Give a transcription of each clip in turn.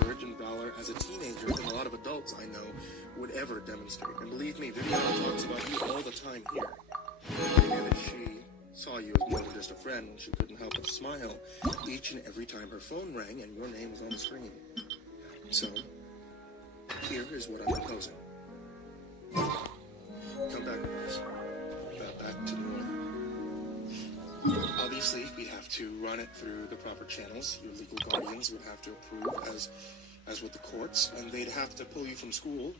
courage and valor as a teenager than a lot of adults I know would ever demonstrate. And believe me, Viviana talks about you all the time here. I knew that she saw you as more than just a friend when she couldn't help but smile each and every time her phone rang and your name was on the screen. So, here is what I'm proposing. Come back with us. Back to New Orleans. Obviously, we have to run it through the proper channels. Your legal guardians would have to approve, as with the courts, and they'd have to pull you from school.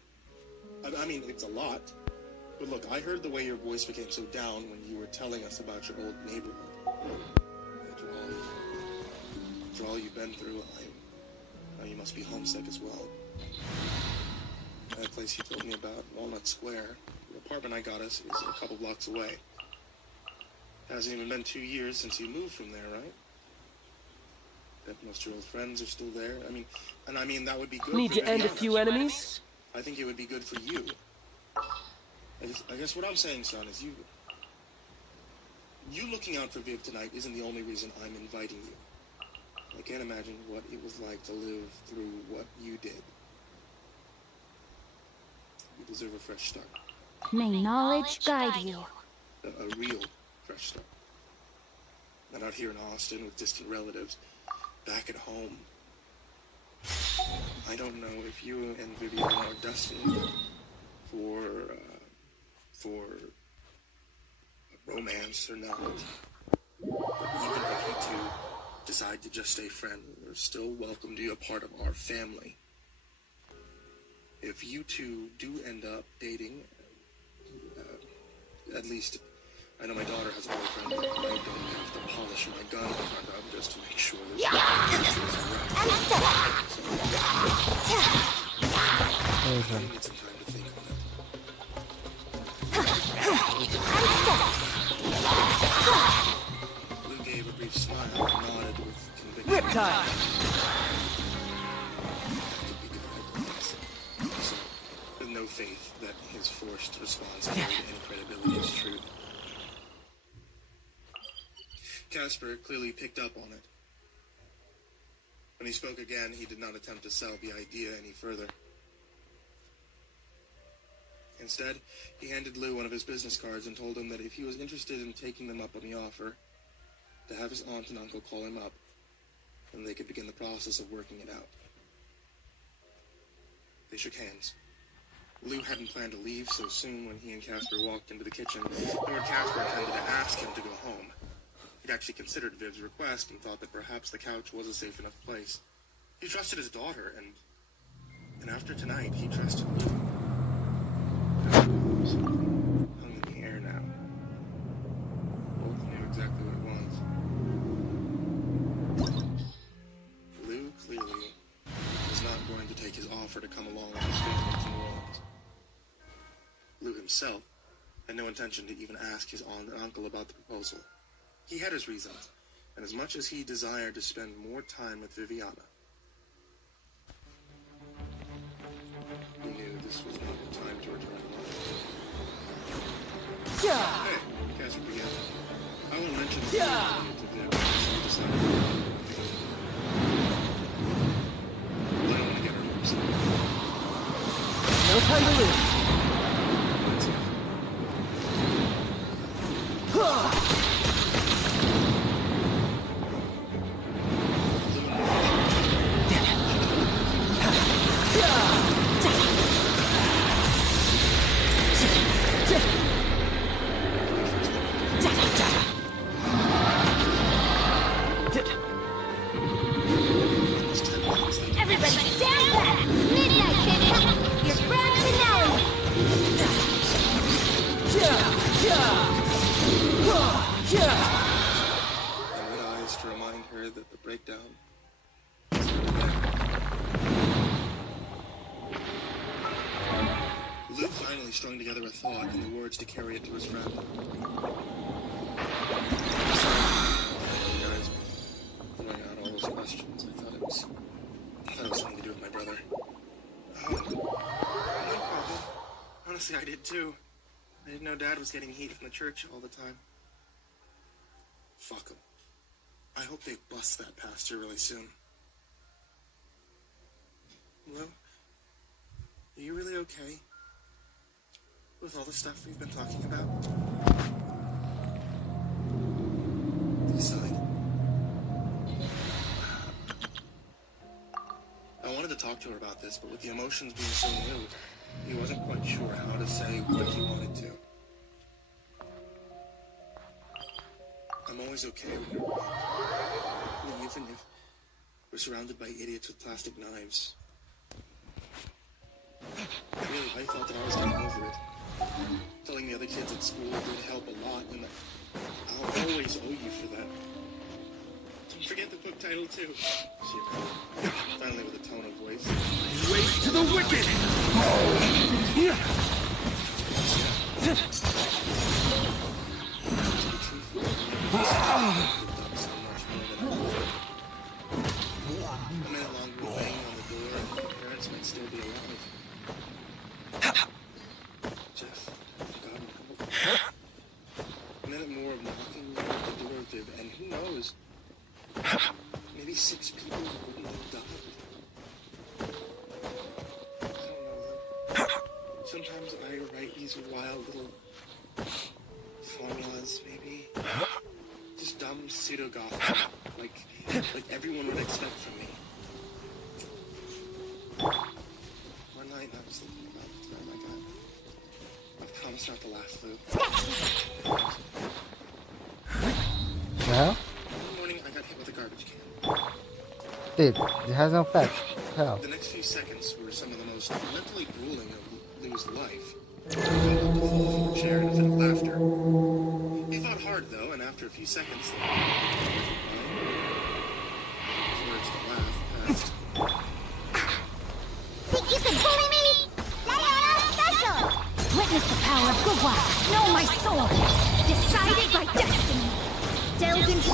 I mean, it's a lot. But look, I heard the way your voice became so down when you were telling us about your old neighborhood. After all you've been through, I know you must be homesick as well. That place you told me about, Walnut Square, the apartment I got us is a couple blocks away. Hasn't even been 2 years since you moved from there, right? Bet most of your old friends are still there. I mean, that would be good. Need to end a few enemies? I think it would be good for you. I guess what I'm saying, son, is you looking out for Viv tonight isn't the only reason I'm inviting you. I can't imagine what it was like to live through what you did. You deserve a fresh start. May knowledge guide you. A real fresh start. Not out here in Austin with distant relatives. Back at home. I don't know if you and Vivian are destined for romance or not. But even if you two decide to just stay friends, we're still welcome to be a part of our family. If you two do end up dating, at least, I know my daughter has a boyfriend, but I don't have to polish my gun in front of just to make sure that I need some time to think on it. Lou gave a brief smile and nodded with conviction. Whip time! With no faith that his forced response carried any credibility as truth. Casper clearly picked up on it. When he spoke again, he did not attempt to sell the idea any further. Instead, he handed Lou one of his business cards and told him that if he was interested in taking them up on the offer, to have his aunt and uncle call him up, and they could begin the process of working it out. They shook hands. Lou hadn't planned to leave so soon when he and Casper walked into the kitchen, nor had Casper intended to ask him to go home. He'd actually considered Viv's request and thought that perhaps the couch was a safe enough place. He trusted his daughter, and after tonight, he trusted Lou. Hung in the air now. Both knew exactly what it was. Lou clearly was not going to take his offer to come along with his family to New Orleans. Lou himself had no intention to even ask his aunt and uncle about the proposal. He had his reasons, and as much as he desired to spend more time with Viviana, he knew this was not the time to return home. Hey, Casper began. I will mention the to Viv as we decide. I don't want to get her hopes up. No time to lose. Strung together a thought and the words to carry it to his friend. Sorry, guys, throwing out all those questions. I thought it was something to do with my brother. Oh, no problem. Honestly, I did too. I didn't know Dad was getting heat from the church all the time. Fuck him. I hope they bust that pastor really soon. okay? With all the stuff we've been talking about? He sighed. I wanted to talk to her about this, but with the emotions being so new, he wasn't quite sure how to say what he wanted to. I'm always okay when you're around. I mean, even if we're surrounded by idiots with plastic knives. Really, I thought that I was getting over it. Telling the other kids at school would help a lot, and I'll always owe you for that. Don't forget the book title, too. She added, finally with a tone of voice. Waste to the wicked! A minute longer banging on the door, and my parents might still be alive. Jeff, I've forgotten how. A minute more of knocking on the door, and who knows? Maybe 6 people wouldn't have died. I don't know. Sometimes I write these wild little formulas, maybe. Just dumb pseudo-goth, like everyone would expect from me. One night I was thinking about the time I got. I promise not to laugh, Lou. Yeah? One morning I got hit with a garbage can. Dude, it has no effect. Hell. The next few seconds were some of the most mentally grueling of Lou's life. He fell from the chair in a fit of laughter. He fought hard, though, and after a few seconds, the words to laugh passed. Think you can bully me? Diana special! Witness the power of Gugwa. Know my soul. Decided by destiny. Delve into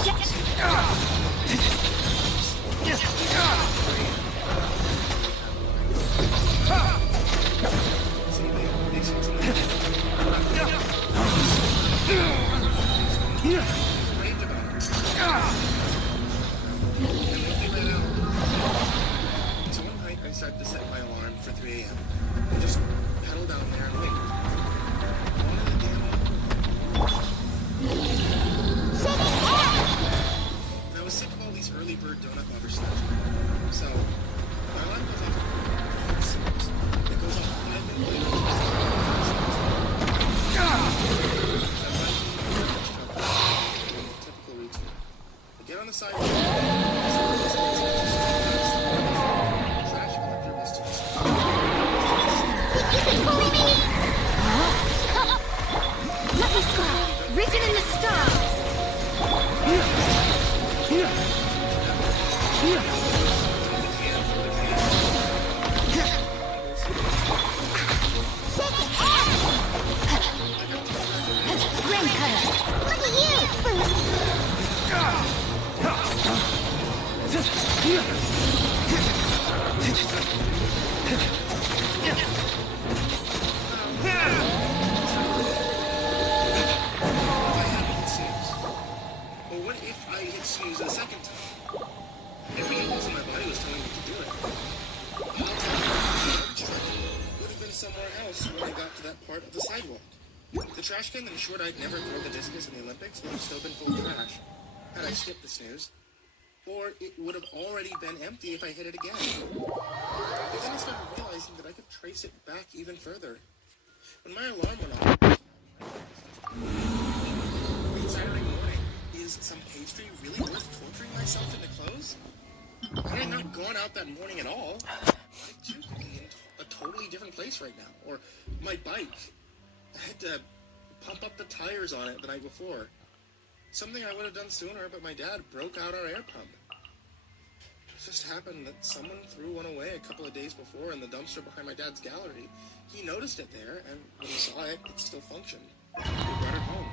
So one night I decided to set my alarm for 3 a.m. and just pedal down there and wait. And I was sick of all these early bird donut lovers snatching. So my alarm goes off. It goes off 5 minutes later. Typical routine. I get on the sidewalk. Trash collector was to just. Let me scry. Written in the stars. Grim cutter. Look at Or what if I hit snooze a second time? Every impulse in my body was telling me to do it. Would have been somewhere else when I got to that part of the sidewalk. The trash can that ensured I'd never throw the discus in the Olympics would have still been full of trash had I skipped the snooze. Or it would have already been empty if I hit it again. But then I started realizing that I could trace it back even further. When my alarm went off, Saturday morning, is some pastry really worth torturing myself into clothes? Had I not gone out that morning at all, I too could be in a totally different place right now. Or my bike. I had to pump up the tires on it the night before. Something I would have done sooner, but my dad broke out our air pump. It just happened that someone threw one away a couple of days before in the dumpster behind my dad's gallery. He noticed it there, and when he saw it, it still functioned. He brought it home.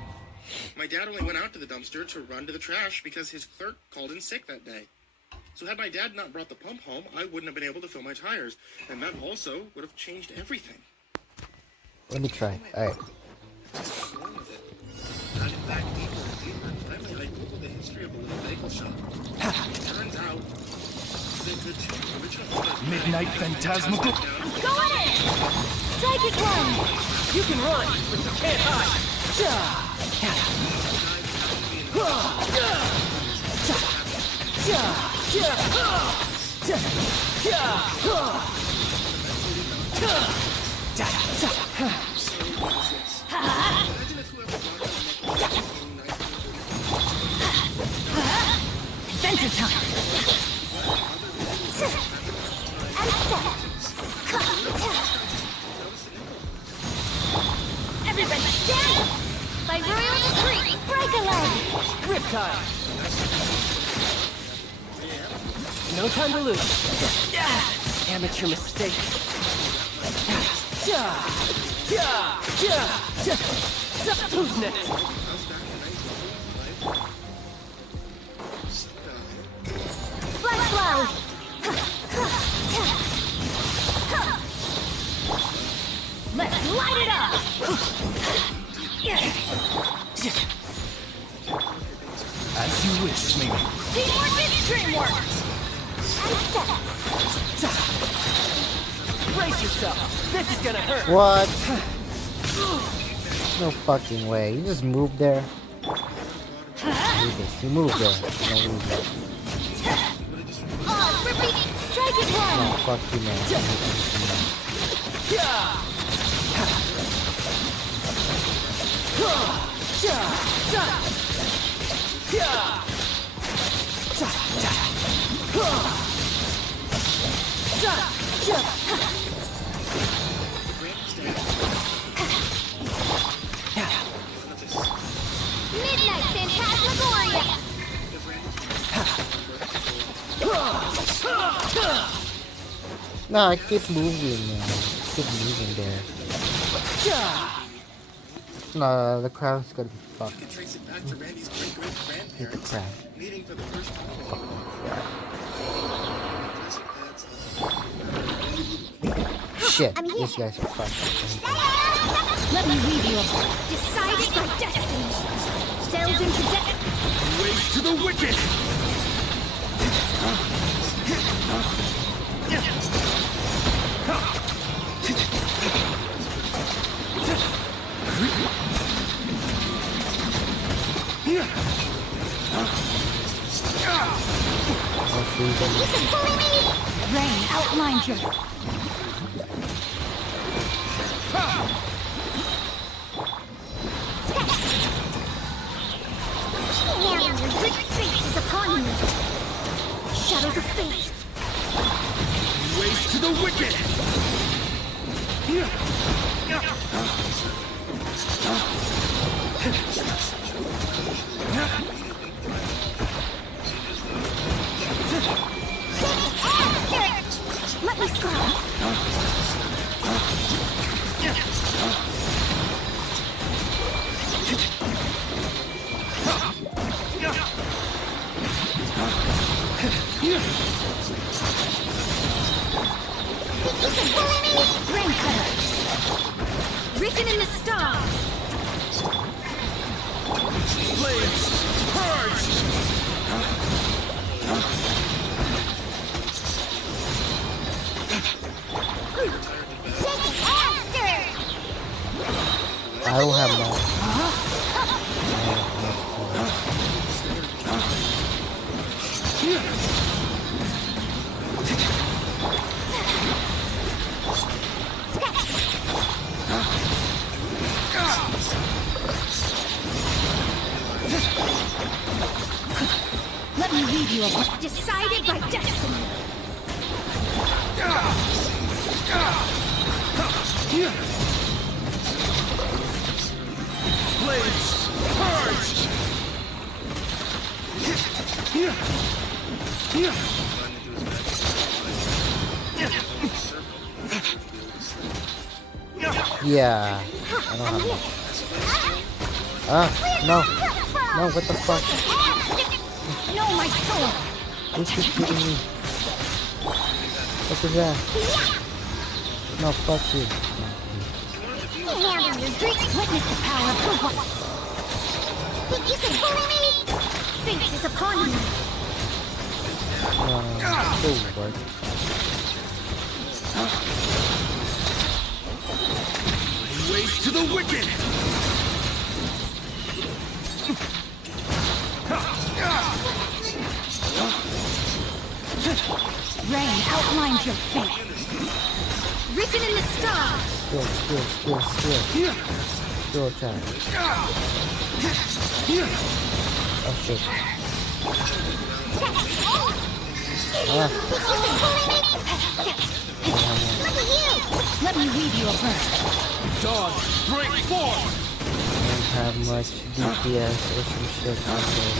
My dad only went out to the dumpster to run to the trash because his clerk called in sick that day. So had my dad not brought the pump home, I wouldn't have been able to fill my tires, and that also would have changed everything. Let me try. Alright. Just went along with it. Diving back deeper and deeper, and finally I googled the history of a little bagel shop. It turns out that the two original owners... Midnight Phantasmical. Go at it! strike is one! You can run, but you can't hide. Adventure time! Everybody stand! By royal decree, break a leg! Riptide. No time to lose. Amateur mistake. Who's next? Flash slide! Let's light it up! As you wish, maybe. Teamwork is dreamwork! Brace yourself. This is gonna hurt. What? No fucking way. You just moved there. You moved there. You don't move there. Oh, repeat! Strike is No, one! fuck you, man. Midnight Phantasmagoria! No, I keep moving, man. Keep moving there. No, the crowd's gonna be fucked. can trace it back to Randy's Hit the great-great-grandparents crowd. meeting for the first time. Shit, these guys are fucked. Let me read you. Decided by destiny. Delves into death. Race to the wicked. Rain outlines your... Now your wicked fate is upon you. Shadows of fate. Race to the wicked. Let me scroll. Rain cutter. Written in the stars. Flames. Purge. I don't have that. Let me read you a book decided by destiny. Flames. Purge. Yeah, I don't have that. No. No, what the fuck? No, my soul. Who's just shooting me? What is that? No, fuck you. Now your drink. Witness the power of the one. Think you can bully me? Fate is upon you. Cool, bud. waste to the wicked! Rain outlines your fate. Written in the stars. Skill. Skill attack. Oh shit. Look at you! Let me read you a verse. Dawn, break forth! Don't have much DPS or some shit out there.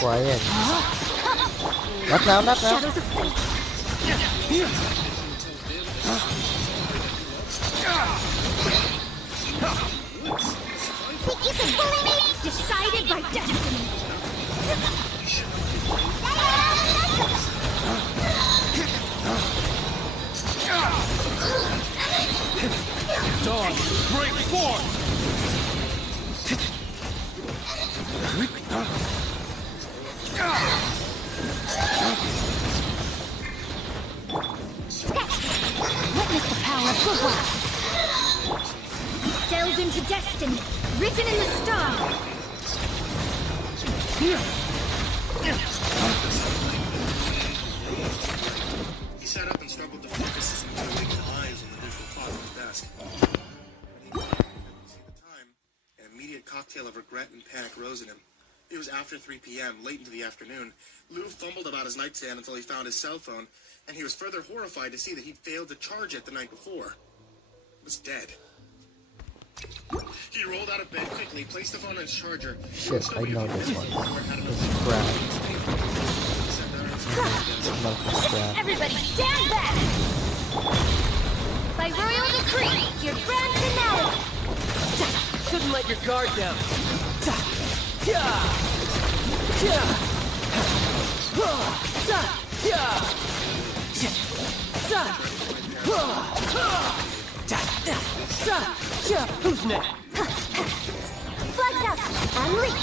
Quiet. Not now. Shadows of fate. Think you can bully me? Decided by destiny. Dawn, break forth! Witness the power of Gugwa. Delve into destiny, written in the stars. He sat up and struggled to focus his unblinking eyes on the digital clock on his desk. When he couldn't see the time, an immediate cocktail of regret and panic rose in him. It was after 3 p.m., late into the afternoon. Lou fumbled about his nightstand until he found his cell phone, and he was further horrified to see that he'd failed to charge it the night before. It was dead. He rolled out of bed quickly, placed the phone on its charger. Shit, I know this one. This is crap. Crap. Everybody stand back! By royal decree, your grand finale! Shouldn't let your guard down. Who's next? Flags up! Unleash!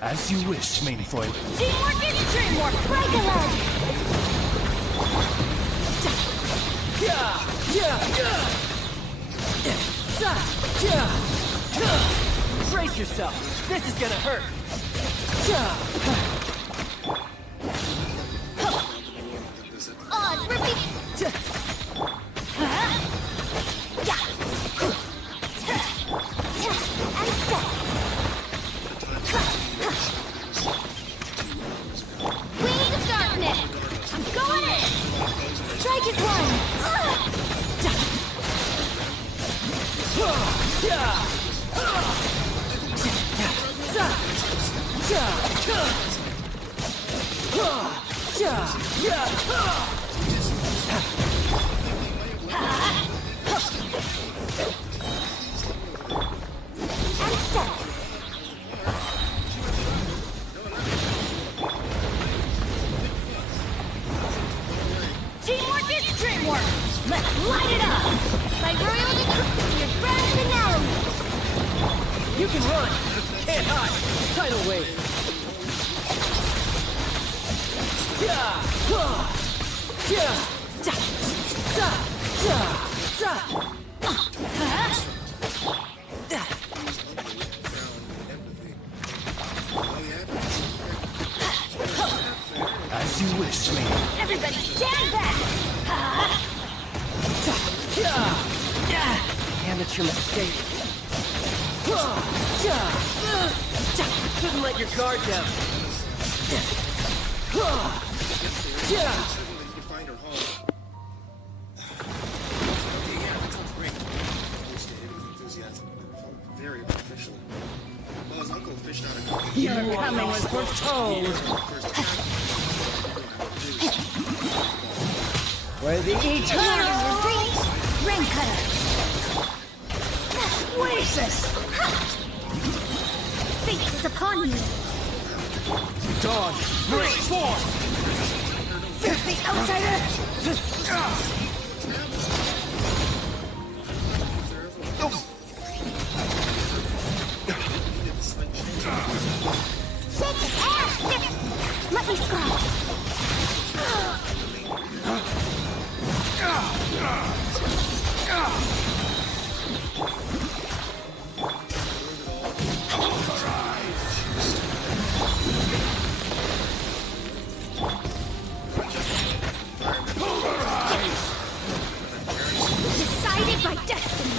As you wish, Mainfoil. Teamwork is dreamwork! Break ahead! Brace yourself. This is gonna hurt. Odds repeat! And step! Wings of darkness! I'm going in! Strike is one! And step! Teamwork is dreamwork! Let's light it up! By royal decree, your grand finale! You can run. Can't hide. Tidal wave. As you wish, Main. Everybody stand back! Amateur mistake. Shouldn't let your guard down. He could find her home. Okay, yeah, that sounds great. I understated his enthusiasm. It felt very artificial. Well, his uncle fished out a couple Your coming was foretold. Where the Eternal retreat! Ring cutter! oasis! Fate is upon you. Dawn, break forth! Filthy outsider! Shake his ass! Let me scrub. Decided by destiny.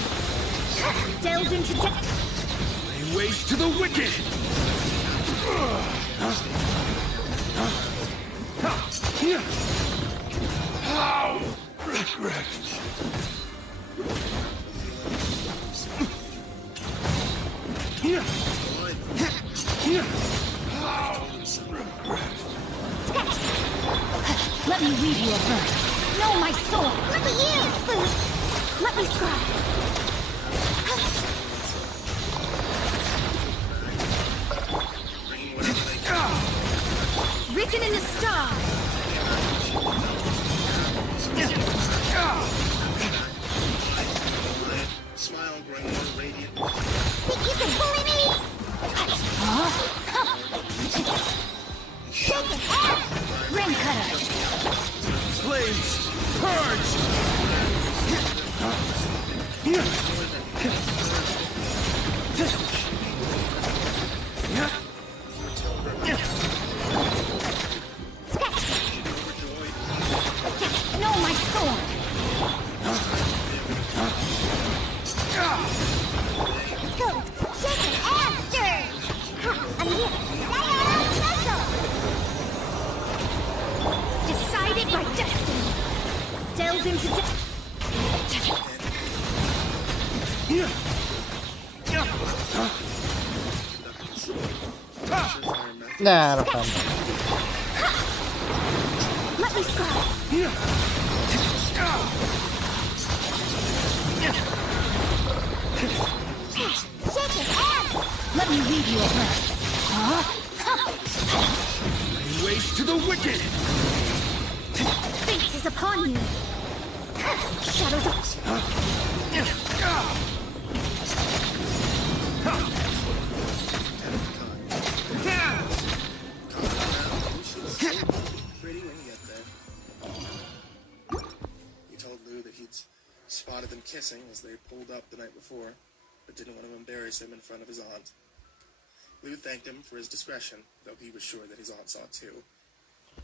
Delves into Lay waste to the wicked! How? Regret. Let me read you a verse. Know my soul. Let me in. Let me scribe. Written in the stars. Smile, growing more radiant. Think you can bully me? Shake it out! Ring cutter. Flames, purge! Know my sword. Let's go. Shake it and stir. I'm here. Sayonara special. Decided by destiny. Delves into Nah, no problem. Let me scrub. Shake it and let me read you a verse. Lay waste to the wicked! Fate is upon you. Shadows of... Pretty when you get there. He told Lou that he'd spotted them kissing as they pulled up the night before, but didn't want to embarrass him in front of his aunt. Lou thanked him for his discretion, though he was sure that his aunt saw too,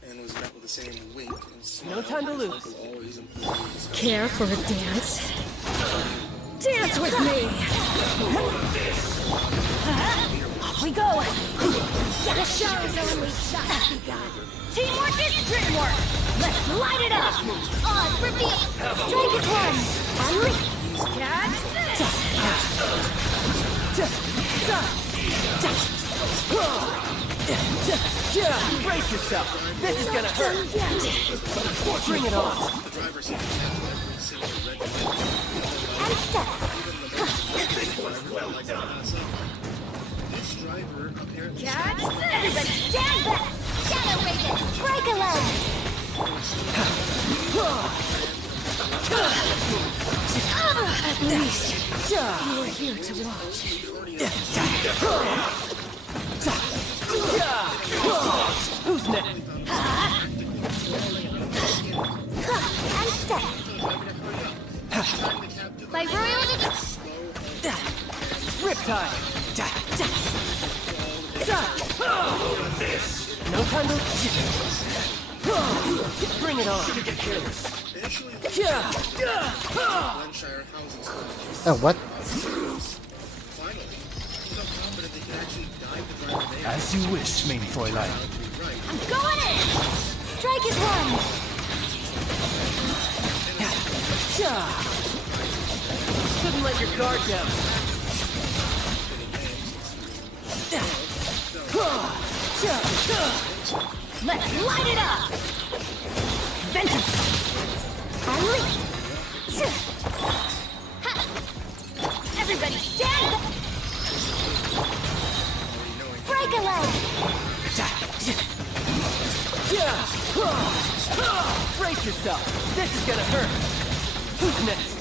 and was met with the same wink and smile. No time to his lose. uncle always employed in discussing. Care for a dance? Dance with me! Off we go. The show's only just begun. Teamwork is dreamwork. Let's light it up. Oz reveal. Strike is one. Unleash. Catch this. Brace yourself! This is gonna hurt! Bring it on! The driver seemed to have every single red light. And step. This driver apparently Catch this. Everybody stand back. Shadow Raven. Break a leg. At least you were here to watch. Who's next? And step. By royal Riptide! No time to... Bring it on! Glenshire housing station. Oh, what? Finally, he felt confident they could actually dive the driver there. As you wish, main Fräulein. I'm going in. Strike is one. Shouldn't let your guard down. Let's light it up. Vengeance. Unleash. Everybody stand Watch yourself. This is gonna hurt. Who's next?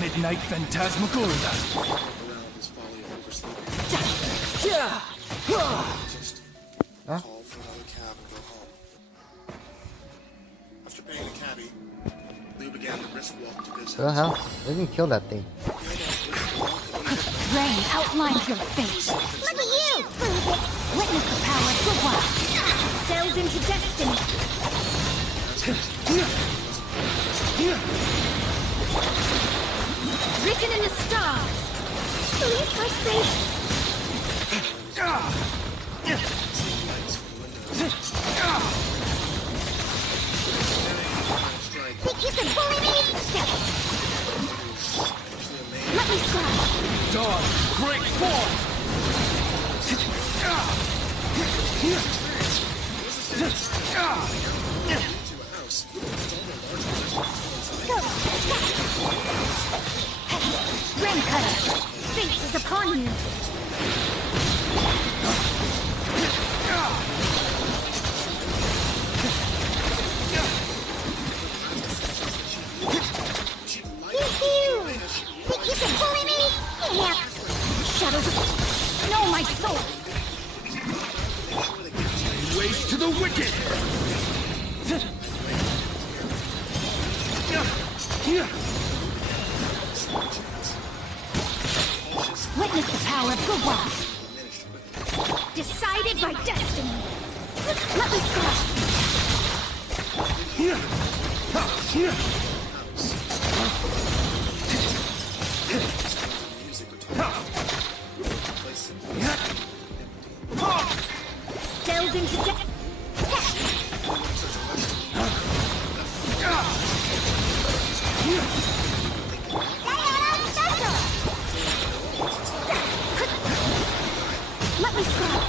Midnight Phantasmagoria. around his folly of oversleeping. Just call for another cab and go home. After paying the cabbie, Lou began the brisk walk to his What the hell? They didn't kill that thing. Rain outlines your fate. Look at you! Witness the power of the wild. Delve into destiny. Written in the stars. Please, my faith. Think you can bully me? Let me scratch. Dawn, break forth! Rain cutter. Fate is upon you. Think you can bully me? Yeah. Shadows of... No, my soul. Waste to the wicked! Witness the power of the wild. Decided by destiny. Let me scratch. Delve into depth. Let me scratch.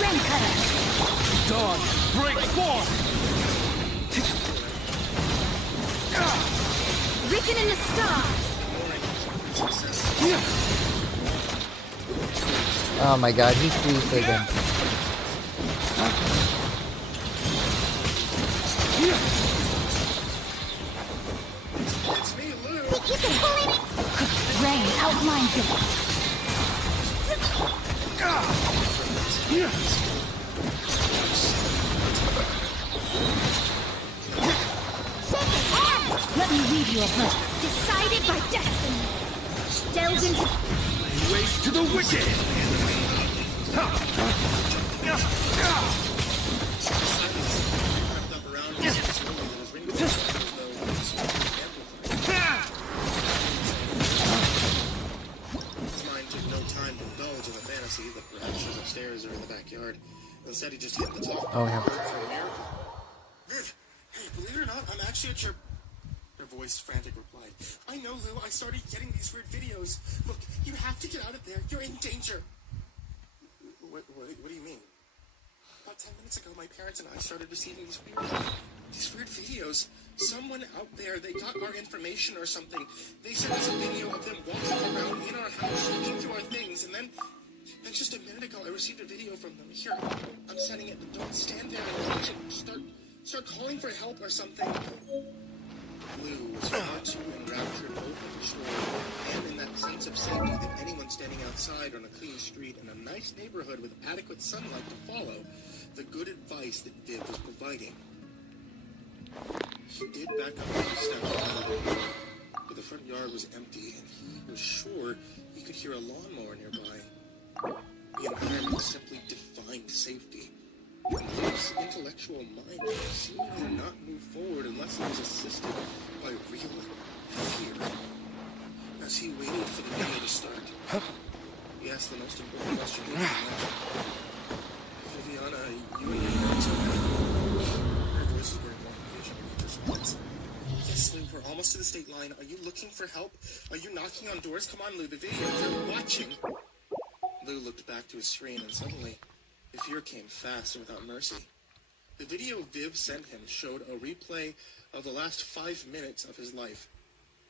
Rain cutter. Dawn, break forth! Written in the stars. Oh my god, he's freezed again. It's me, Lou. Think you can bully me? Rain outlines it. Let me read you a book. Decided by destiny. Delve into... Waste to the wicked! Mine took no time to indulge in the fantasy that perhaps she's upstairs or in the backyard. Instead, he just hit the top Oh, yeah. for a miracle. Viv, hey, believe it or not, I'm actually at your... Her voice frantic replied. I know, Lou. I started getting these weird videos. Look, you have to get out of there. You're in danger. What do you mean? About 10 minutes ago, my parents and I started receiving these weird videos. Someone out there, they got our information or something. They sent us a video of them walking around in our house, looking through our things, and then just a minute ago, I received a video from them. Here, I'm sending it, but don't stand there and watch it. Start calling for help or something. Lou was far too enraptured both in the story and in that sense of safety that anyone standing outside on a clean street in a nice neighborhood with adequate sunlight to follow the good advice that Viv was providing. He did back up a few steps, but the front yard was empty, and he was sure he could hear a lawnmower nearby. The environment simply defined safety. His intellectual mind could seemingly not move forward unless it was assisted by real fear. As he waited for the video to start, he asked the most important question he could imagine. Viviana, you and your parents are ready? Her voice was very more impatient in response. Yes, Lou, we're almost to the state line. Are you looking for help? Are you knocking on doors? Come on, Lou, the video, you're watching. Lou looked back to his screen and suddenly the fear came fast and without mercy. The video Viv sent him showed a replay of the last 5 minutes of his life.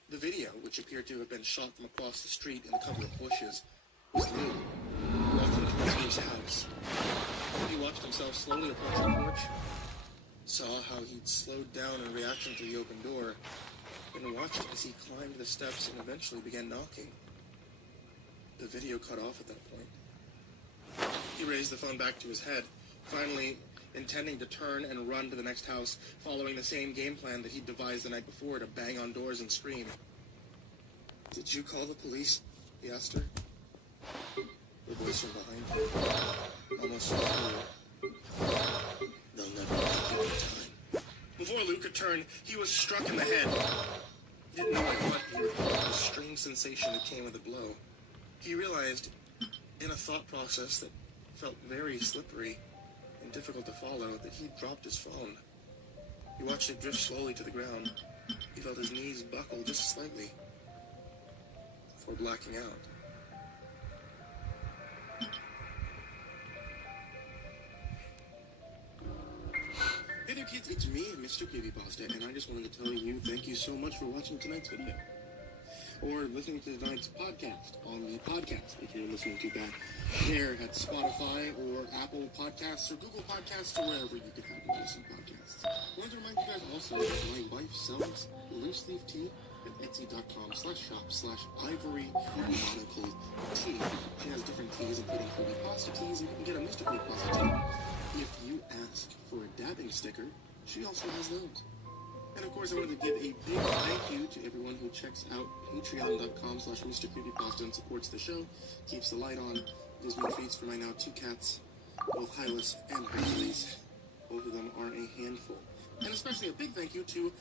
The video, which appeared to have been shot from across the street in a cover of bushes, was Lou, walking towards his house. He watched himself slowly approach the porch, saw how he'd slowed down in reaction to the open door, and watched as he climbed the steps and eventually began knocking. The video cut off at that point. He raised the phone back to his head, finally intending to turn and run to the next house, following the same game plan that he'd devised the night before to bang on doors and scream. "Did you call the police?" he asked her. The voice from behind him, almost secure. "They'll never make you in time." Before Luke could turn, he was struck in the head. He didn't know what he recalled the strange sensation that came with the blow. He realized, in a thought process that felt very slippery and difficult to follow, that he'd dropped his phone. He watched it drift slowly to the ground. He felt his knees buckle just slightly before blacking out. Hey there kids, it's me, Mr. Creepypasta, and I just wanted to tell you thank you so much for watching tonight's video. Or listening to tonight's podcast on the podcast, if you're listening to that there at Spotify or Apple Podcasts or Google Podcasts or wherever you could happen to listen to podcasts. I want to remind you guys also that my wife sells loose leaf tea at etsy.com/shop/ivory-monocle tea. She has different teas, including fruity pasta teas, and you can get a Mr. Creepypasta tea. If you ask for a dabbing sticker, she also has those. And of course, I wanted to give a big thank you to everyone who checks out patreon.com/MrCreepyPasta and supports the show, keeps the light on, gives me treats for my now 2 cats, both Hylas and Hercules. Both of them are a handful. And especially a big thank you to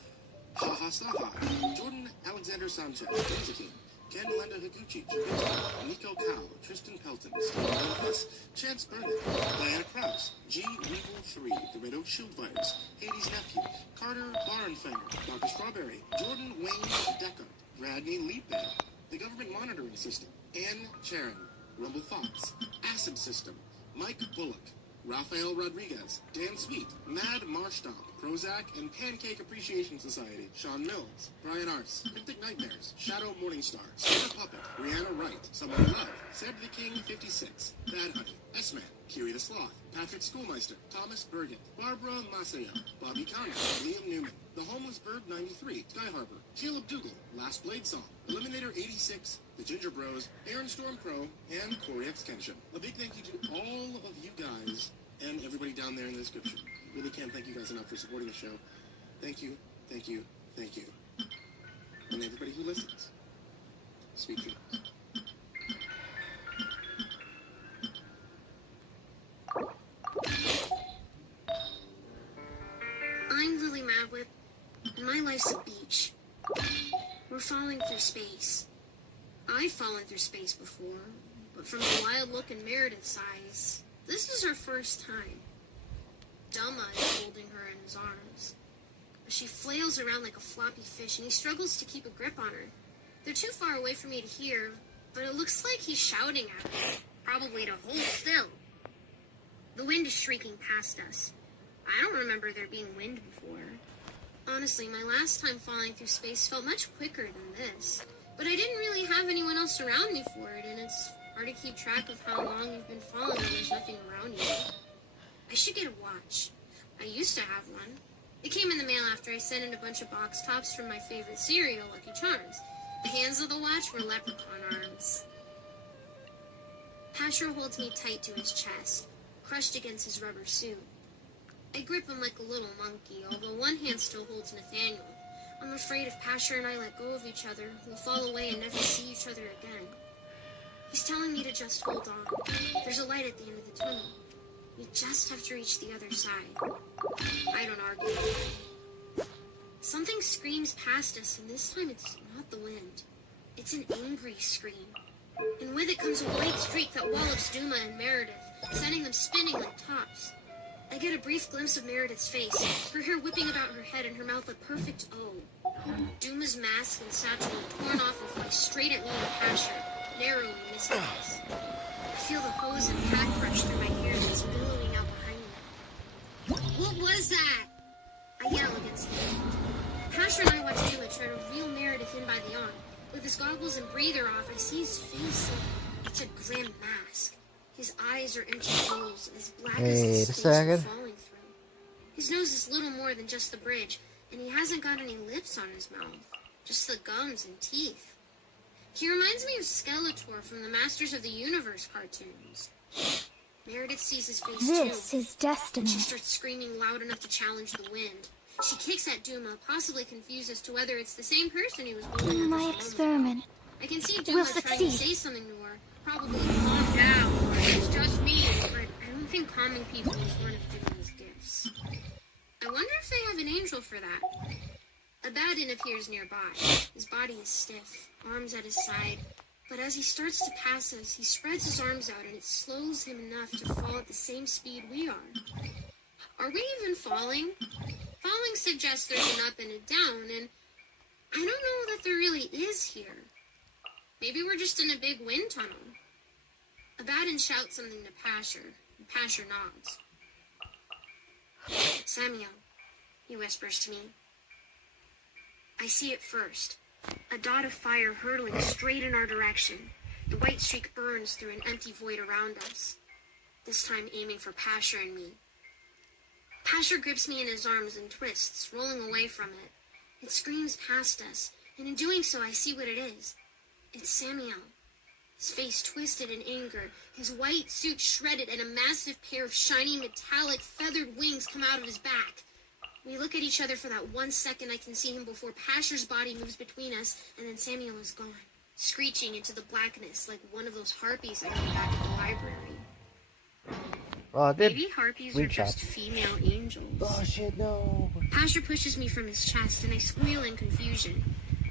Haha Saha, Jordan Alexander Sanchez, Benzakin, Ken Lenda Higuchi, Jabinski, Nico Cow, Tristan Pelton, Steve Plus, Chance Burnett, Diana Krause, G. Weevil 3, The Red Oak Shield Virus, Hades' Nephew, Carter Barnfanger, Dr. Strawberry, Jordan Wayne Decker, Radney Leapbear, The Government Monitoring System, Ann Charon, Rumble Fox, Acid System, Mike Bullock, Rafael Rodriguez, Dan Sweet, Mad Marstomp, Prozac, and Pancake Appreciation Society, Sean Mills, Brian Arce, Cryptic Nightmares, Shadow Morningstar, Sarah Puppet, Brianna Wright, Someone Love, Seb the King 56, Bad Honey, S-Man, Kiri the Sloth, Patrick Schoolmeister, Thomas Bergen, Barbara Masaya, Bobby Connor, Liam Newman, The Homeless Bird 93, Sky Harbor, Caleb Dougal, Last Blade Song, Eliminator 86, The Ginger Bros, Aaron Storm Pro, and Corey X Kenshin. A big thank you to all of you guys and everybody down there in the description. Really can't thank you guys enough for supporting the show. Thank you, thank you, thank you. And everybody who listens. Sweet dreams. I'm Lily Madwip, and my life's a beach. We're falling through space. I've fallen through space before, but from the wild look in Meredith's eyes, this is her first time. Dama is holding her in his arms. She flails around like a floppy fish, and he struggles to keep a grip on her. They're too far away for me to hear, but it looks like he's shouting at her, probably to hold still. The wind is shrieking past us. I don't remember there being wind before. Honestly, my last time falling through space felt much quicker than this. But I didn't really have anyone else around me for it, and it's hard to keep track of how long you've been falling when there's nothing around you. I should get a watch. I used to have one. It came in the mail after I sent in a bunch of box tops from my favorite cereal, Lucky Charms. The hands of the watch were leprechaun arms. Pasher holds me tight to his chest, crushed against his rubber suit. I grip him like a little monkey, although one hand still holds Nathaniel. I'm afraid if Pasher and I let go of each other, we'll fall away and never see each other again. He's telling me to just hold on. There's a light at the end of the tunnel. We just have to reach the other side. I don't argue. Something screams past us, and this time it's not the wind. It's an angry scream. And with it comes a white streak that wallops Duma and Meredith, sending them spinning like tops. I get a brief glimpse of Meredith's face, her hair whipping about her head and her mouth a perfect O. Duma's mask and satchel are torn off and fly straight at me and Pasher, narrowly missing us. I feel the hose and pad brush through my hair that's billowing out behind me. What was that? I yell against the wind. Pastor and I watch Duma try to reel Meredith in by the arm. With his goggles and breather off, I see his face. It's a grim mask. His eyes are empty holes, as black as the space falling through. His nose is little more than just the bridge, and he hasn't got any lips on his mouth. Just the gums and teeth. He reminds me of Skeletor from the Masters of the Universe cartoons. Meredith sees his face This too. is destiny. She starts screaming loud enough to challenge the wind. She kicks at Duma, possibly confused as to whether it's the same person he was holding at My this moment. experiment. I can see will Duma trying to succeed. say something to her, probably calm down, or it's just me, but I don't think calming people is one of Duma's gifts. I wonder if they have an angel for that. Abaddon appears nearby. His body is stiff, arms at his side, but as he starts to pass us, he spreads his arms out and it slows him enough to fall at the same speed we are. Are we even falling? Falling suggests there's an up and a down, and I don't know that there really is here. Maybe we're just in a big wind tunnel. Abaddon shouts something to Pasher, and Pasher nods. Samuel, he whispers to me. I see it first. A dot of fire hurtling straight in our direction. The white streak burns through an empty void around us, this time aiming for Pasher and me. Pasher grips me in his arms and twists, rolling away from it. It screams past us, and in doing so I see what it is. It's Samuel. His face twisted in anger, his white suit shredded, and a massive pair of shiny metallic feathered wings come out of his back. We look at each other for that 1 second I can see him before Pasher's body moves between us, and then Samuel is gone, screeching into the blackness like one of those harpies I got back at the library. Oh, Maybe harpies are just female angels. Oh shit, no. Pasher pushes me from his chest, and I squeal in confusion.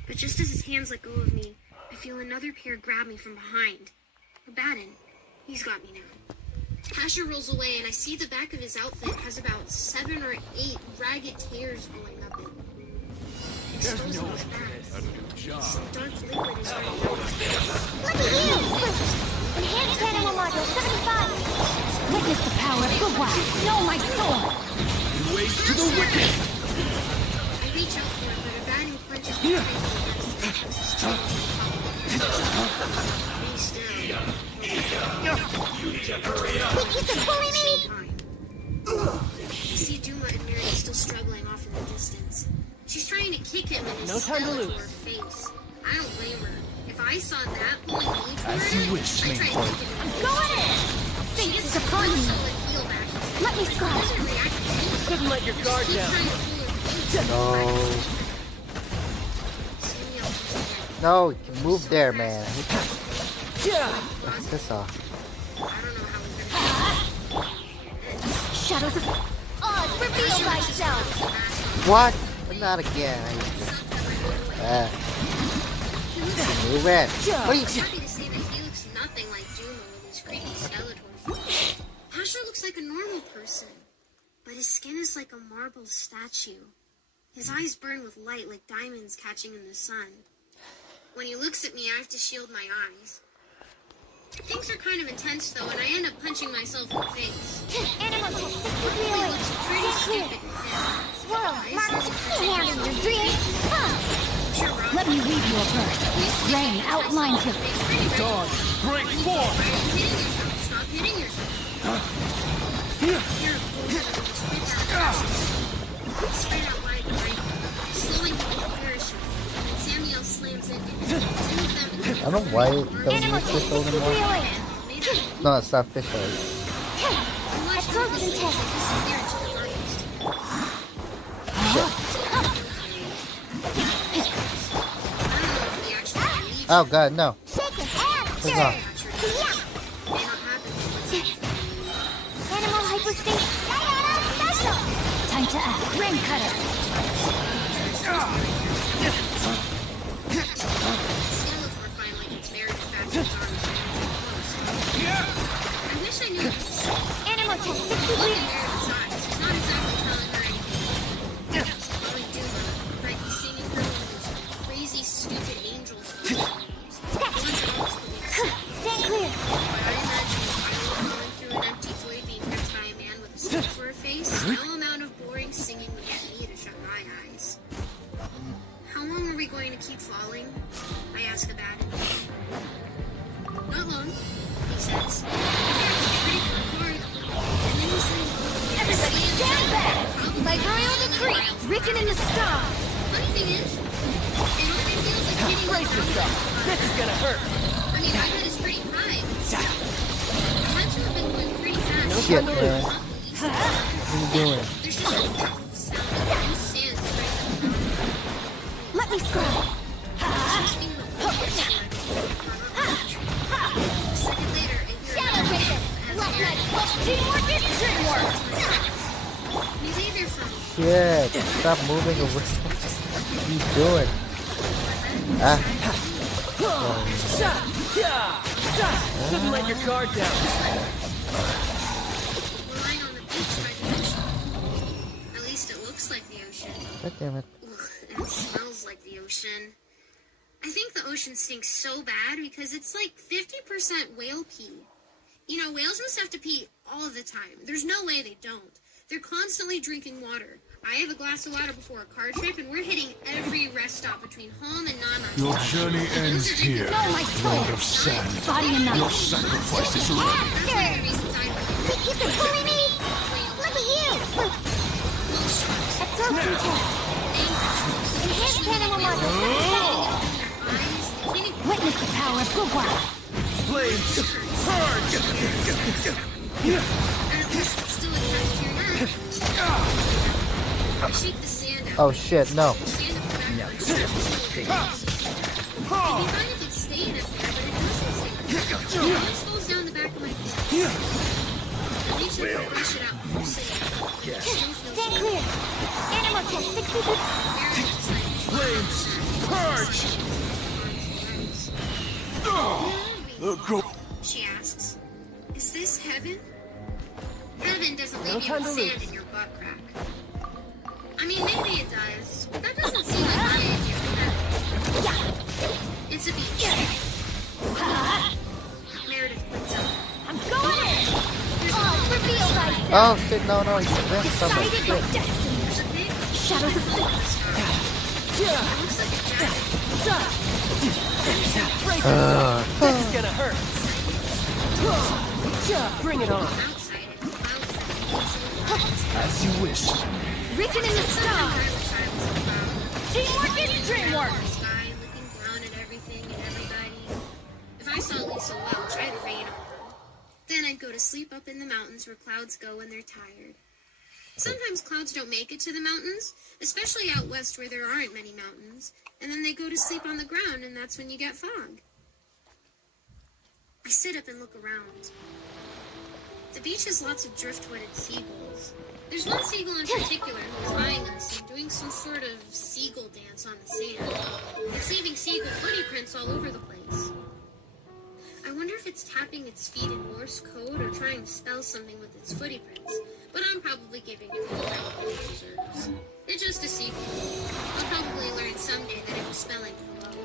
But just as his hands let go of me, I feel another pair grab me from behind. Abaddon. He's got me now. Pasher rolls away, and I see the back of his outfit has about 7 or 8 ragged tears going up it. Exposing his back. Some dark liquid is running out. Let me heal first. Enhanced animal module 75. Witness the power of Gugwa. Know my soul. Ways to the wicked! I reach out for it, but Abaddon punches me against his chest. Be still. You can bully me. I see Duma and Meredith still struggling off in the distance. She's trying to kick him in his No time to Skeletor lose. face. I don't blame her. If I saw that pulling me toward As you it, wish, I'd try to Main kick it in the Going in. Fate is upon me. solid heel back. Let me She scratch. doesn't react to anything. Couldn't let your guard Keep down. trying to pull her. No. Samuel, No, you can move there, man. Yeah. That's this off. I don't know how he's gonna Shadows of odds reveal thyself. What? But not again. Move it. What are you... happy to say that he looks nothing like Duma with his creepy Skeletor face. Pasher looks like a normal person, but his skin is like a marble statue. His eyes burn with light like diamonds catching in the sun. When he looks at me, I have to shield my eyes. Things are kind of intense, though, and I end up punching myself in the face. Animal test 60 It wheeling. looks pretty Stay clear. stupid and thin. Swirl. Marbles. Hand in your dream. Huh. Sure, Rob. Let me read you a verse. Rain outlines your Dawn, break forth! Stop hitting yourself. You're a fool. Spit out wide the right, slowing him with parachute. And Samuel slams it into two of them. I don't know why it doesn't Animal look test fish 60 anymore. wheeling. No, it's not fish oil. Absorption test. Oh god, no. Shake your hands, It's sir. not. Animal hyperspace. Diana special. Time to act. Ring cutter. I wish I knew this. Animal test 60 wheeling. Not exactly telling her anything. Just telling Duma, but he's singing her one of those crazy, stupid angel songs. Stand clear. I imagine if I were going through an empty void being kept by a man with a stick for a face, no amount of boring singing would get me to shut my eyes. Written in the stars. Funny thing is, it only feels like hitting Brace the yourself. ground. This is gonna hurt. I mean, I bet it's pretty high. I had to have been going pretty fast. Shit, man. What are you doing? There's just a sound of loose sand spraying the ground. Let me scroll. Just being a second later, I hear Shadow Vision. Left leg. Teamwork is dreamwork. He's either from Shit. Stop moving away. What are you doing? Ah. Couldn't let your guard down. lying on the beach by the ocean. At least it looks like the ocean. God damn it. Ugh, and it smells like the ocean. I think the ocean stinks so bad because it's like 50% whale pee. You know, whales must have to pee all the time. There's no way they don't. They're constantly drinking water. I have a glass of water before a car trip, and we're hitting every rest stop between home and Nana. Your journey ends here, No, my soul. Lord of Sand. Body and Your night. sacrifice is ready. That's one of the reasons I Think you can bully me? Look at you. Absorption test. Enhanced animal model. Witness the power of Gugwa. Flames, purge! At least it's still attached to your neck. I shake the sand out. Oh shit, no. Stand up the back of my It'd be fine if it stayed up there, but it doesn't stay. It always falls down the back of my head. I reach up and brush it out before saying, Stand clear. Animal test 60 feet. Flames, purge! The go- She asks, is this heaven? Heaven doesn't No leave you time with to sand lose. in your butt crack. I mean, maybe it does, but that doesn't seem like my idea of heaven. It's a beach. Meredith points out. I'm going in. Oh, reveal thyself. Oh shit, no, no. You missed something. Decided my destiny. There's a big Shadows of fate. it looks like a jacket. This is gonna hurt. Bring it on. Outside it, clouds As you wish. Written in the stars. Teamwork is dreamwork. the sky, looking down at everything and everybody. If I saw Lisa Welch, I'd rain on her. Then I'd go to sleep up in the mountains where clouds go when they're tired. Sometimes clouds don't make it to the mountains, especially out west where there aren't many mountains, and then they go to sleep on the ground, and that's when you get fog. I sit up and look around. The beach has lots of driftwooded seagulls. There's one seagull in particular who is eyeing us and doing some sort of seagull dance on the sand. It's leaving seagull footy prints all over the place. I wonder if it's tapping its feet in Morse code or trying to spell something with its footy prints, but I'm probably giving it the credit it deserves. It's just a seagull. I'll probably learn someday that it was spelling hello.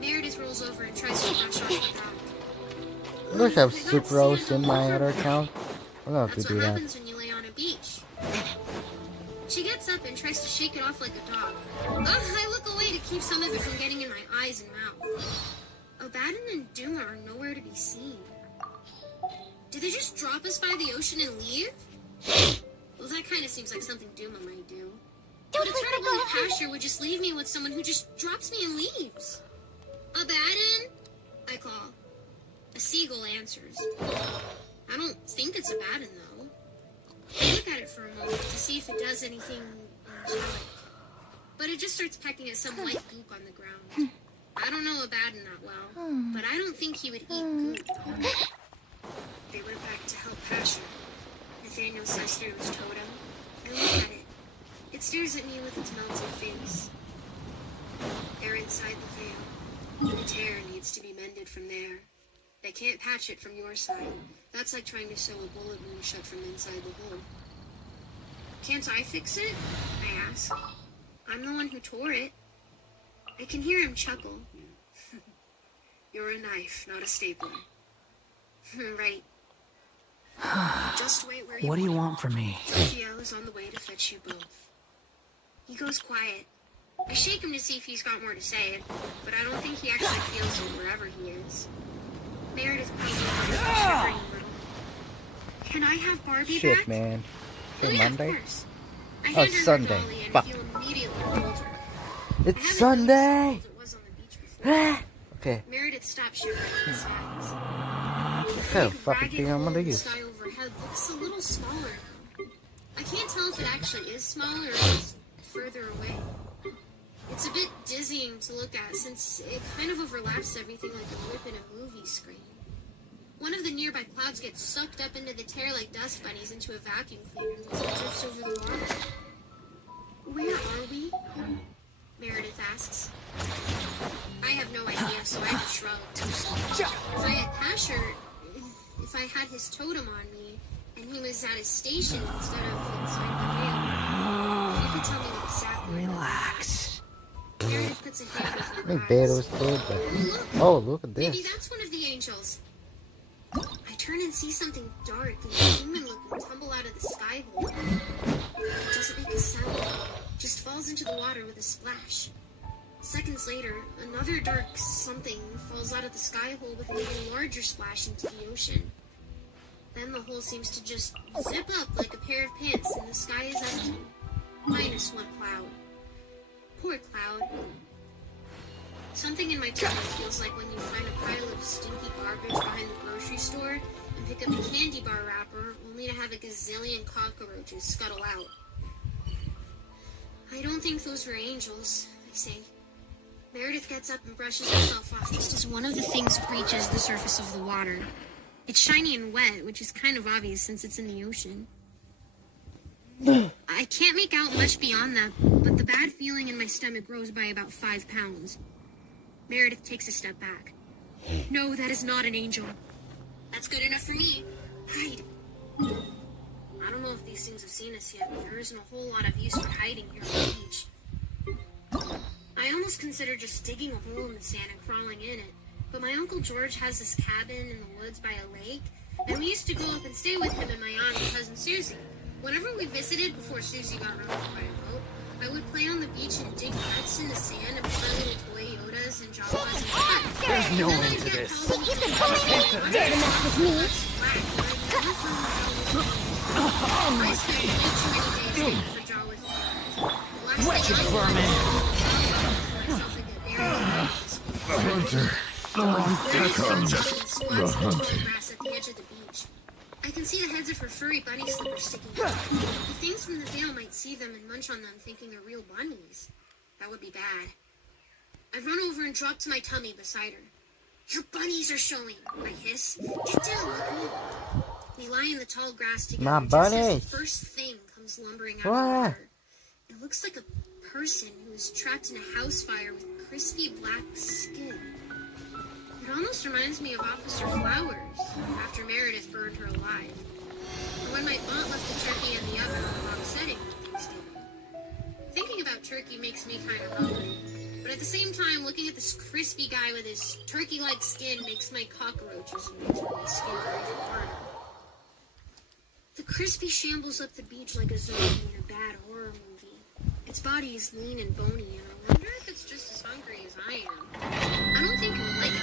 Meredith rolls over and tries to brush off the rock. I wish I have sucrose in my other account. I'm gonna have to That's do what that. happens when you lay on a beach. She gets up and tries to shake it off like a dog. I look away to keep some of it from getting in my eyes and mouth. Abaddon and Duma are nowhere to be seen. Did they just drop us by the ocean and leave? Well, that kind of seems like something Duma might do. But a turtle in the pasture would just leave me with someone who just drops me and leaves. Abaddon? I call. A seagull answers. I don't think it's Abaddon, though. I look at it for a moment to see if it does anything angelic. But it just starts pecking at some white goop on the ground. I don't know Abaddon that well, but I don't think he would eat goop. They went back to help Passion. Nathaniel says through his totem. I look at it. It stares at me with its melted face. They're inside the veil. The tear needs to be mended from there. They can't patch it from your side. That's like trying to sew a bullet wound shut from inside the hole. Can't I fix it? I ask. I'm the one who tore it. I can hear him chuckle. You're a knife, not a stapler. Right. Just wait where you What do you want from me? Tokyo is on the way to fetch you both. He goes quiet. I shake him to see if he's got more to say, but I don't think he actually feels it wherever he is. Meredith probably shivering a little. Can I have Barbie Shit, back? man. Oh For yeah, of Monday? course. I Oh, hand it's her Sunday. her dolly and Fuck. feel immediately colder. It's I haven't Sunday. noticed how cold it was on the beach before. Okay. Meredith stopped shivering in the skies. What kind of fucking Ragged thing I'm hole gonna in the use? sky overhead looks a little smaller now. I can't tell if it actually is smaller or just further away. It's a bit dizzying to look at since it kind of overlaps everything like a rip in a movie screen. One of the nearby clouds gets sucked up into the tear like dust bunnies into a vacuum cleaner that drifts over the water. Where are we? Meredith asks. I have no idea, so I just shrug. If I had Asher, if I had his totem on me, and he was at his station instead of inside the veil, he could tell me exactly. Relax. Meredith puts a hand over I her think Beto eyes. was good, but Look, oh, look at maybe this. that's one of the angels. I turn and see something dark and human-looking tumble out of the sky hole. It doesn't make a sound, just falls into the water with a splash. Seconds later, another dark something falls out of the sky hole with an even larger splash into the ocean. Then the hole seems to just zip up like a pair of pants and the sky is empty, minus one cloud. Poor cloud. Something in my tummy feels like when you find a pile of stinky garbage behind the grocery store and pick up a candy bar wrapper only to have a gazillion cockroaches scuttle out. I don't think those were angels, I say. Meredith gets up and brushes herself off just as one of the things breaches the surface of the water. It's shiny and wet, which is kind of obvious since it's in the ocean. I can't make out much beyond that, but the bad feeling in my stomach grows by about 5 pounds. Meredith takes a step back. No, that is not an angel. That's good enough for me. Hide. I don't know if these things have seen us yet, but there isn't a whole lot of use for hiding here on the beach. I almost considered just digging a hole in the sand and crawling in it, but my Uncle George has this cabin in the woods by a lake, and we used to go up and stay with him and my aunt and cousin Susie. Whenever we visited before Susie got run over by a boat, I would play on the beach and dig ruts in the sand and play little toy Yodas and Jawas and stuff. There's no end to this. You can bully me! Dare to mess with me! I spent way too many days waiting for Jawas. Wretched vermin! Hunter. Here comes the hunting. At the edge of the beach. I can see the heads of her furry bunny slippers sticking out. The things from the veil might see them and munch on them thinking they're real bunnies. That would be bad. I run over and drop to my tummy beside her. Your bunnies are showing, I hiss. Get down, look me. We lie in the tall grass together My just as bunnies. the first thing comes lumbering out What? of the water. It looks like a person who is trapped in a house fire with crispy black skin. It almost reminds me of Officer Flowers, after Meredith burned her alive. Or when my aunt left the turkey in the oven on the wrong setting on Thanksgiving. Thinking about turkey makes me kind of hungry. But at the same time, looking at this crispy guy with his turkey-like skin makes my cockroaches and makes my skin even harder. The crispy shambles up the beach like a zombie in a bad horror movie. Its body is lean and bony, and I wonder if it's just as hungry as I am. I don't think it would like it.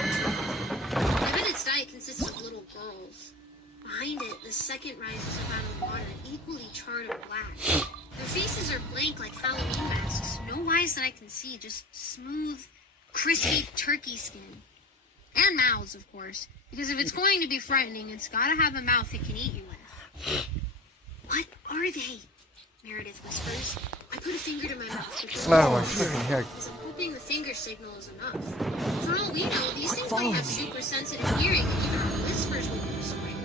I bet its diet consists of little girls. Behind it, the second rises up out of the water, equally charred and black. Their faces are blank like Halloween masks. No eyes that I can see, just smooth, crispy turkey skin. And mouths, of course. Because if it's going to be frightening, it's gotta have a mouth it can eat you with. What are they? Meredith whispers. I put a finger to my mouth. Oh my fucking heck. Because I'm hoping the finger signal is enough. For all we know, these things might have super sensitive hearing, and even our whispers will be distorted.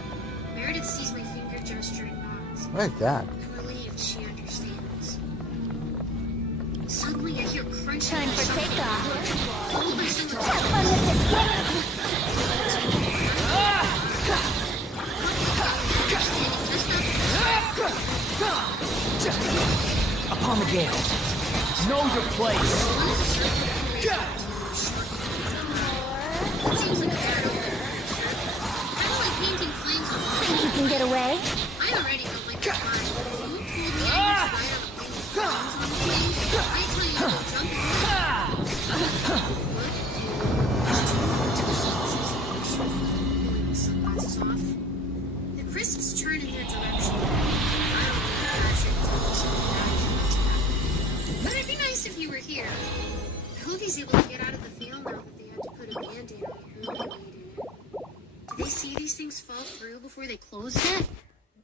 Meredith sees my finger gesture and nods. What is that? I'm relieved she understands. Suddenly I hear crunching. Time for something. takeoff. Pulled by some Have fun with this game! Upon the gale. Know your place. Think you can get away? I already don't like the time. You pulled me in right The crisps turn in their direction. I don't know if I should tell you something. I hope he's able to get out of the field now that they had to put a band-aid on the hole he made in it. Did they see these things fall through before they closed it?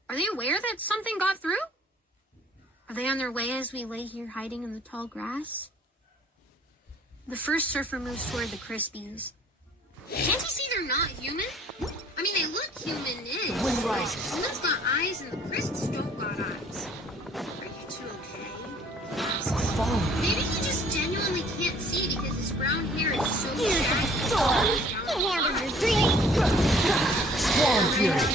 Are they aware that something got through? Are they on their way as we lay here hiding in the tall grass? The first surfer moves toward the Crispies. Can't you see they're not human? I mean, they look human-ish. The wind rises. One's got eyes and the Crisps don't got eyes. Are you two okay? Follow me. Maybe he just genuinely can't see because his brown hair is so Here's shaggy. the storm. You handled your dream. Swan Fury.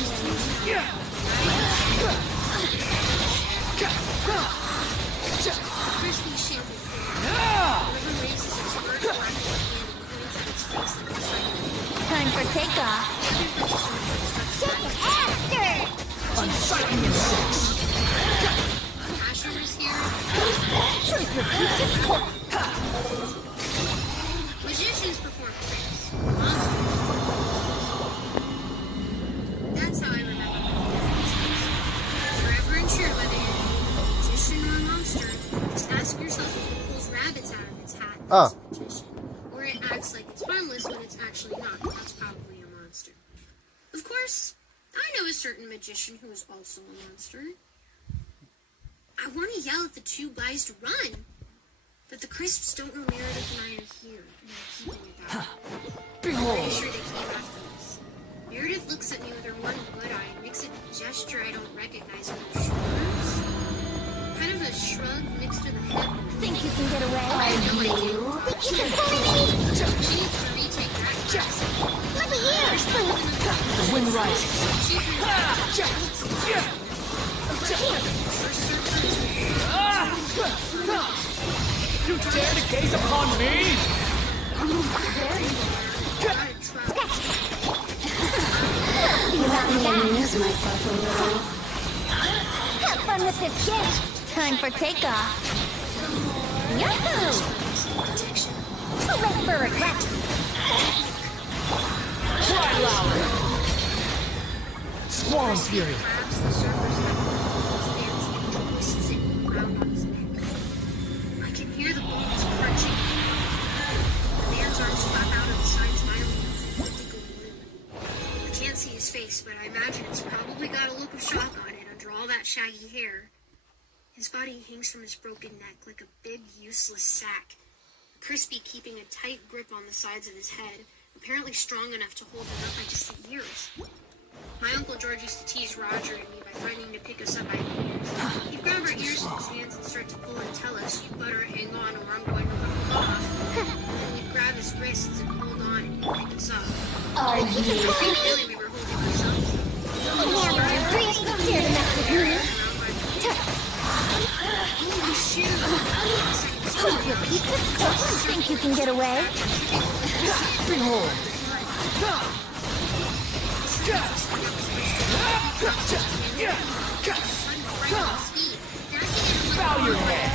Crispy shambles hair. Whoever raises its bird black and points at its face and looks like Time for takeoff. Faster! Unsightly insects. Asher's here. Truth repeats its course. Magicians perform tricks. That's how I remember it. If you're ever unsure whether you're a magician or a monster, just ask yourself if it pulls rabbits out of its hat, that's a magician. Or it acts like it's harmless when it's actually not. That's probably a monster. Of course, I know a certain magician who is also a monster. I want to yell at the two guys to run, but the Crisps don't know Meredith and I are here, and they're keeping it down. I'm pretty sure they came after us. Meredith looks at me with her one good eye and makes a gesture I don't recognize with her shoulders. Kind of a shrug mixed with a head. Think you can get away? I have no idea. Think you can bully me? She needs to retake that class. Look at you! The wind rises. She can You dare to gaze upon me? See about me amuse myself a little. Have fun with this game. Time for takeoff. Yahoo! Too late for regrets. Cry louder. Swan Fury. I can hear the bones crunching. The man's arms flap out of the sides mildly of the elliptical balloon. I can't see his face, but I imagine it's probably got a look of shock on it under all that shaggy hair. His body hangs from his broken neck like a big, useless sack. Crispy keeping a tight grip on the sides of his head, apparently strong enough to hold him up by just the ears. My Uncle George used to tease Roger and me by threatening to pick us up by the ears. He'd grab our ears in his hands and start to pull and tell us, "You better hang on or I'm going to rip them off." And then we'd grab his wrists and hold on and he'd pick us up. Are you? I think really we were holding ourselves. Handle your dream. Dare to mess with me? Truth repeats its course. Think you can get away? Behold. Bow your head.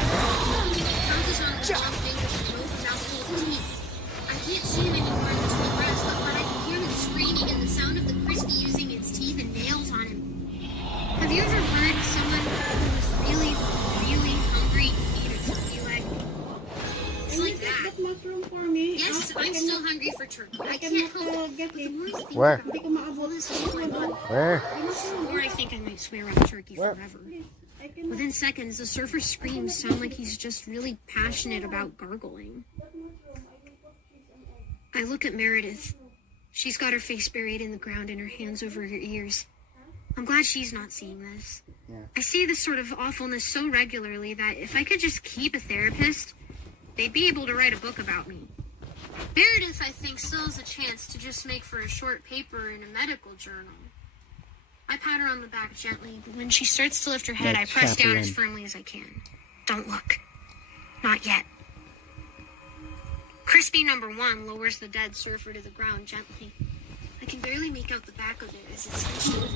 I can't see him anymore in the tall grass, but I can hear him screaming and the sound of the Crispy using its teeth and nails on him. Have you ever heard someone who's really, really hungry eat a turkey leg? It's like that. mushroom for me. Yes, I'm still hungry for turkey. I can't help it. Get But the it. more I think Where? about all this is going on, Where? the more I think I might swear at turkey forever. Within seconds, the surfer's screams sound like he's just really passionate about gargling. I look at Meredith. She's got her face buried in the ground and her hands over her ears. I'm glad she's not seeing this. Yeah. I see this sort of awfulness so regularly that if I could just keep a therapist, they'd be able to write a book about me. Meredith, I think, still has a chance to just make for a short paper in a medical journal. I pat her on the back gently, but when she starts to lift her head, Like I press down as chaperone. firmly as I can. Don't look. Not yet. Crispy number 1 lowers the dead surfer to the ground gently. I can barely make out the back of it as it's hunched over.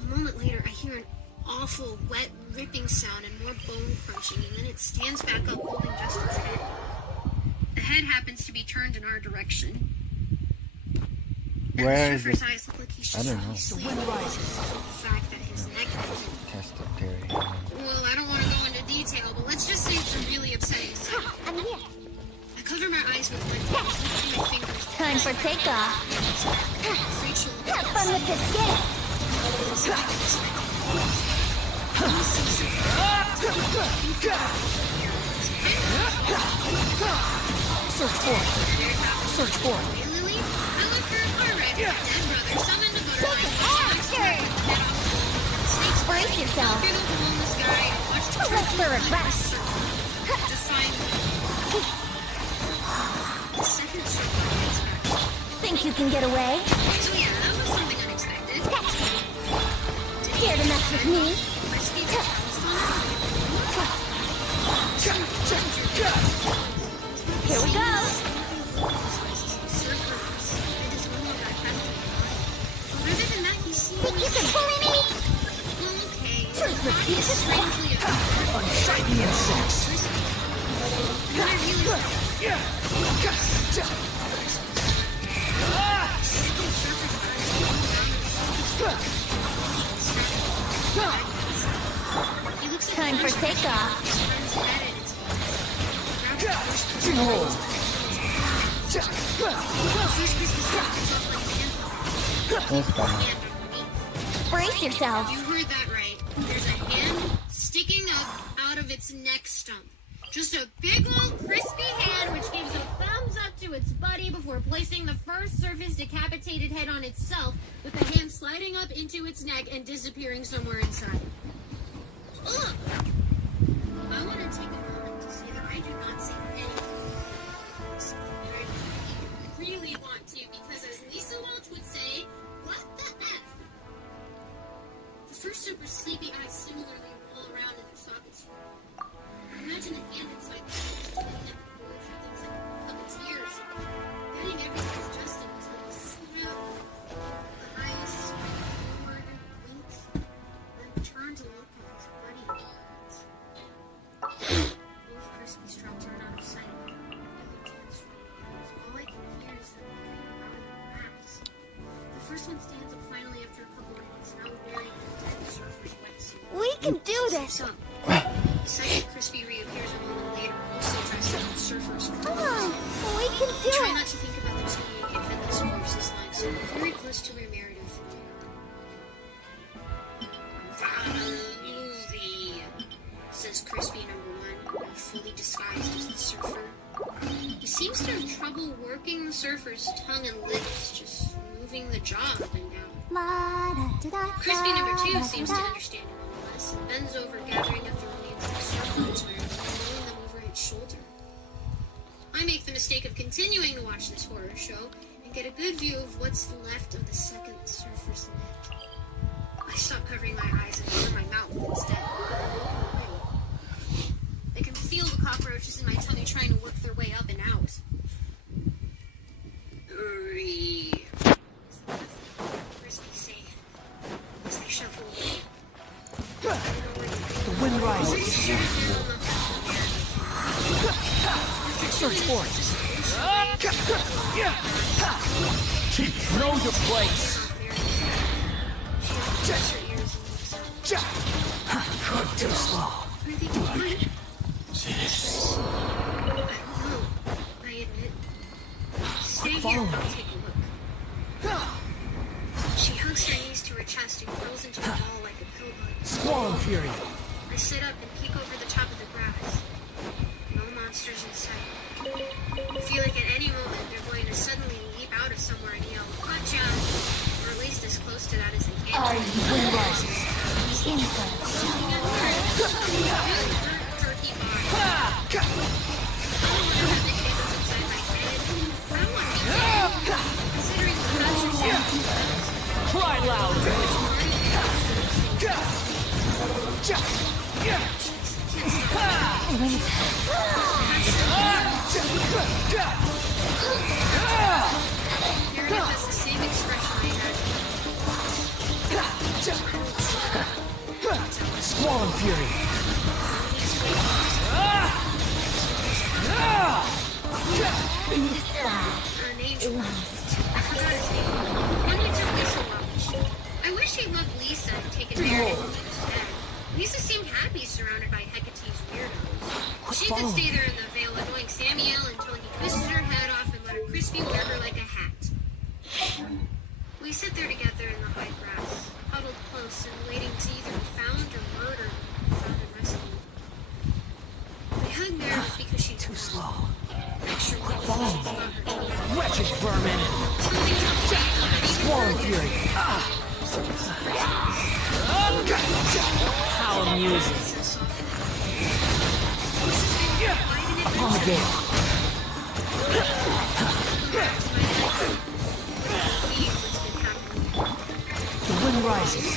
A moment later, I hear an awful, wet, ripping sound and more bone crunching, and then it stands back up holding just its head. The head happens to be turned in our direction. And Where the is surfer's it? eyes look like he's I just don't really know. asleep. The fact that his neck is... Test it, Terry. Well, I don't want to go into detail, but let's just say it's a really upsetting setting sun. I'm here. I cover my eyes with my fingers, lifting my fingers. Time for takeoff. Rachel, Have fun with this game. Search for it. Search for it. Hey, Lily, I look for a car ride with my dead brother, summoned a butterfly. Brace yourself. Through the hole in the sky and watch the Look for a rest. define the second circle gets back. Think you can get away? So yeah, that was something unexpected. Dare to mess with me? My speed comes Here we go. Other than that, he seems Think you can bully me? okay. Truth repeats itself. Unsightly insects. And I really he looks like Time for takeoff. Hold. It's fine. Brace yourself. You heard that right. There's a hand sticking up out of its neck stump. Just a big old crispy hand which gives a thumbs up to its buddy before placing the first surface decapitated head on itself, with the hand sliding up into its neck and disappearing somewhere inside. Ugh! I want to take a moment to say that I do not see anything. I really want to, because as Lisa Welch would say, what the F? The first super sleepy eyes similarly roll around in their sockets. Imagine a hand inside the head and going through things like puppeteers, getting everything adjusted until it snap. The eyes forward, winks, then turn to look at its buddy again. Both crispy straps are out of sight. I look tense. All I can hear is the out of the rats. The first one stands up finally after a couple minutes, now wearing a dead surfer's wetsuit. We can do this. So, the second Crispy reappears a moment later, also dressed in a surfer's Come clothes. on. We can do Try it. not to think about those communicate headless corpses lying so very close to where Meredith and Movie, says Crispy number 1, now fully disguised as the surfer. He seems to have trouble working the surfer's tongue and lips, just moving the jaw up and down. Crispy number 2 seems to understand it nonetheless, and bends over, gathering up the remains of the surfer it's wearing, and throwing them over its shoulder. I make the mistake of continuing to watch this horror show and get a good view of what's left of the second surfer's neck. I stop covering my eyes and cover my mouth instead. I can feel the cockroaches in my tummy trying to work their way up and out. Hurry. Crispy say as they shuffle away. The wind rises. Search for it. Know your place. Good, too slow. Are they doing? I don't know. I admit. Stay here Follow and me. I'll take a look. She hugs her knees to her chest and curls into a ball like a pill bud. Squall and fury. I sit up and peek over the top of the grass. No monsters in sight. I feel like at any moment they're going to suddenly leap out of somewhere and yell, "Gotcha!" Or at least as close to that as they can. Wind rises. Turkey bar. Cry loud. Meredith has the same expression I had. Squall and fury. An angel. I forgot his name. One who took Lisa Welch. I wish he loved Lisa and taken Meredith instead. Lisa seemed happy surrounded by Hecate's weirdos. She could stay there in We sit there together in the high grass, huddled close and waiting to either be found or murdered, found and rescued. I hug Meredith because she's Too slow. extra weak Follow about me. her children. Wretched vermin. Something Swallow fury. How amusing. Upon the gate. The wind rises.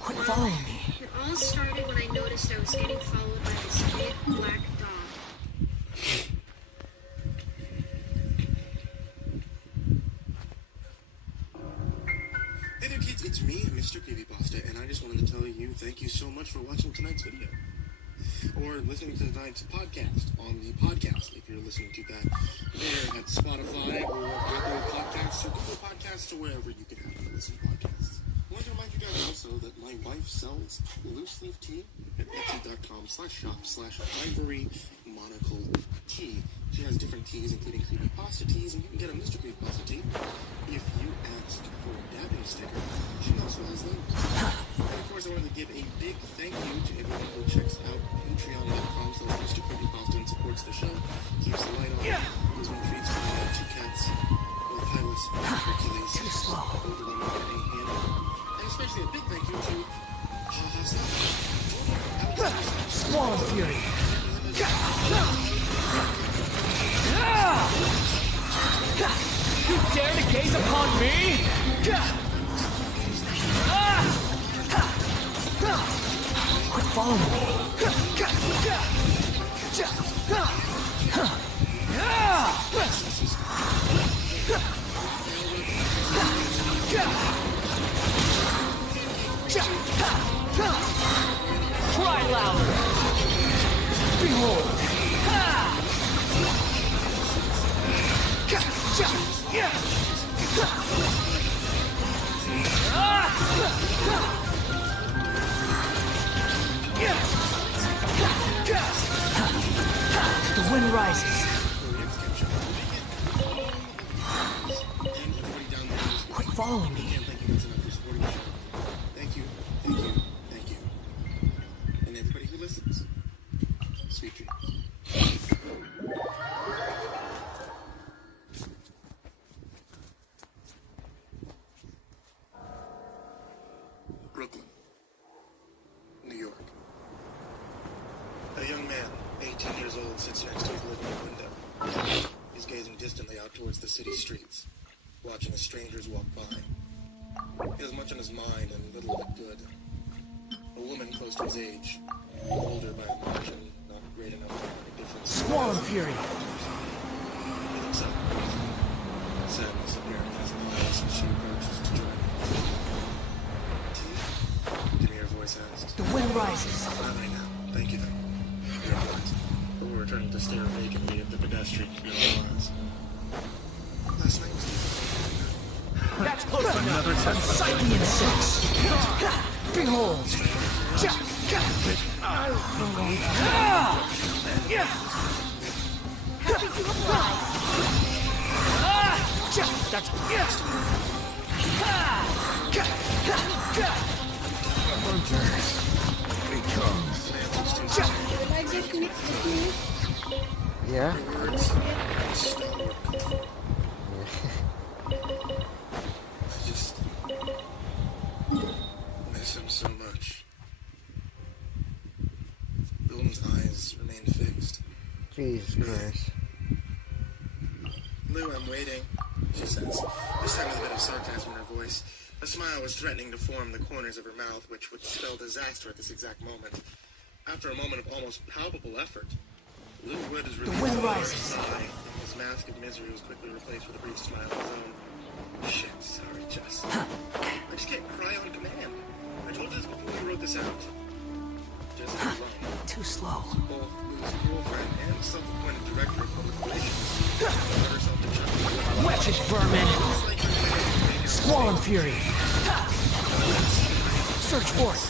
Quit following me. It all started when I noticed I was getting followed by this big black dog. Hey there kids, it's me, Mr. Creepypasta, and I just wanted to tell you thank you so much for watching tonight's video. Or listening to tonight's podcast on the podcast, if you're listening to that there at Spotify or Apple Podcasts or Google Podcasts or wherever you can happen to listen to podcasts. I want to remind you guys also that my wife sells loose leaf tea at etsy.com/shop/ivorymonocle-tea. She has different teas, including creepypasta teas, and you can get a Mr. Creepypasta tea if you ask for a dabbing sticker. She also has those. And of course, I wanted to give a big thank you to everyone who checks out patreon.com/Mr. Creepypasta and supports the show, keeps the light on, gives me treats for my two cats, both Hylas and Hercules. Too slow. Both of them are a handful. And especially a big thank you to Swallow fury. You dare to gaze upon me? Quit following me. Cry louder. Behold. The wind rises. Quit following me. Thank you. And everybody who listens, sweet dreams. Brooklyn, New York. A young man, 18 years old, sits next to his living room window. He's gazing distantly out towards the city streets, watching as strangers walk by. He has much on his mind and little of it good. A woman close to his age, older by a margin, not great enough to make a difference. Swallow fury. With himself. Sadness apparent in his eyes as she approaches to join him. Tea? Demir voice asked. The wind rises. Not right now. Thank you, though. You're all right. We were returning to stare vacantly at the pedestrian beyond our eyes. Last night was That's close enough. Another unsightly insects. Behold. Happy to oblige. That's Yeah? words. I just miss him so much. The woman's eyes remained fixed. Jesus Christ. Lou, I'm waiting, she says, this time with a bit of sarcasm in her voice. A smile was threatening to form the corners of her mouth, which would spell disaster at this exact moment. After a moment of almost palpable effort, Lou Wood is released wind a lower rises. sigh, and his mask of misery was quickly replaced with a brief smile of his own. Shit, sorry, Jess. I just can't cry on command. I told you this before we wrote this out. Jess is alone. too slow. Both Lou's girlfriend and self-appointed director of public relations let herself to chuckle. Wretched vermin. Squall and fury. Search for it.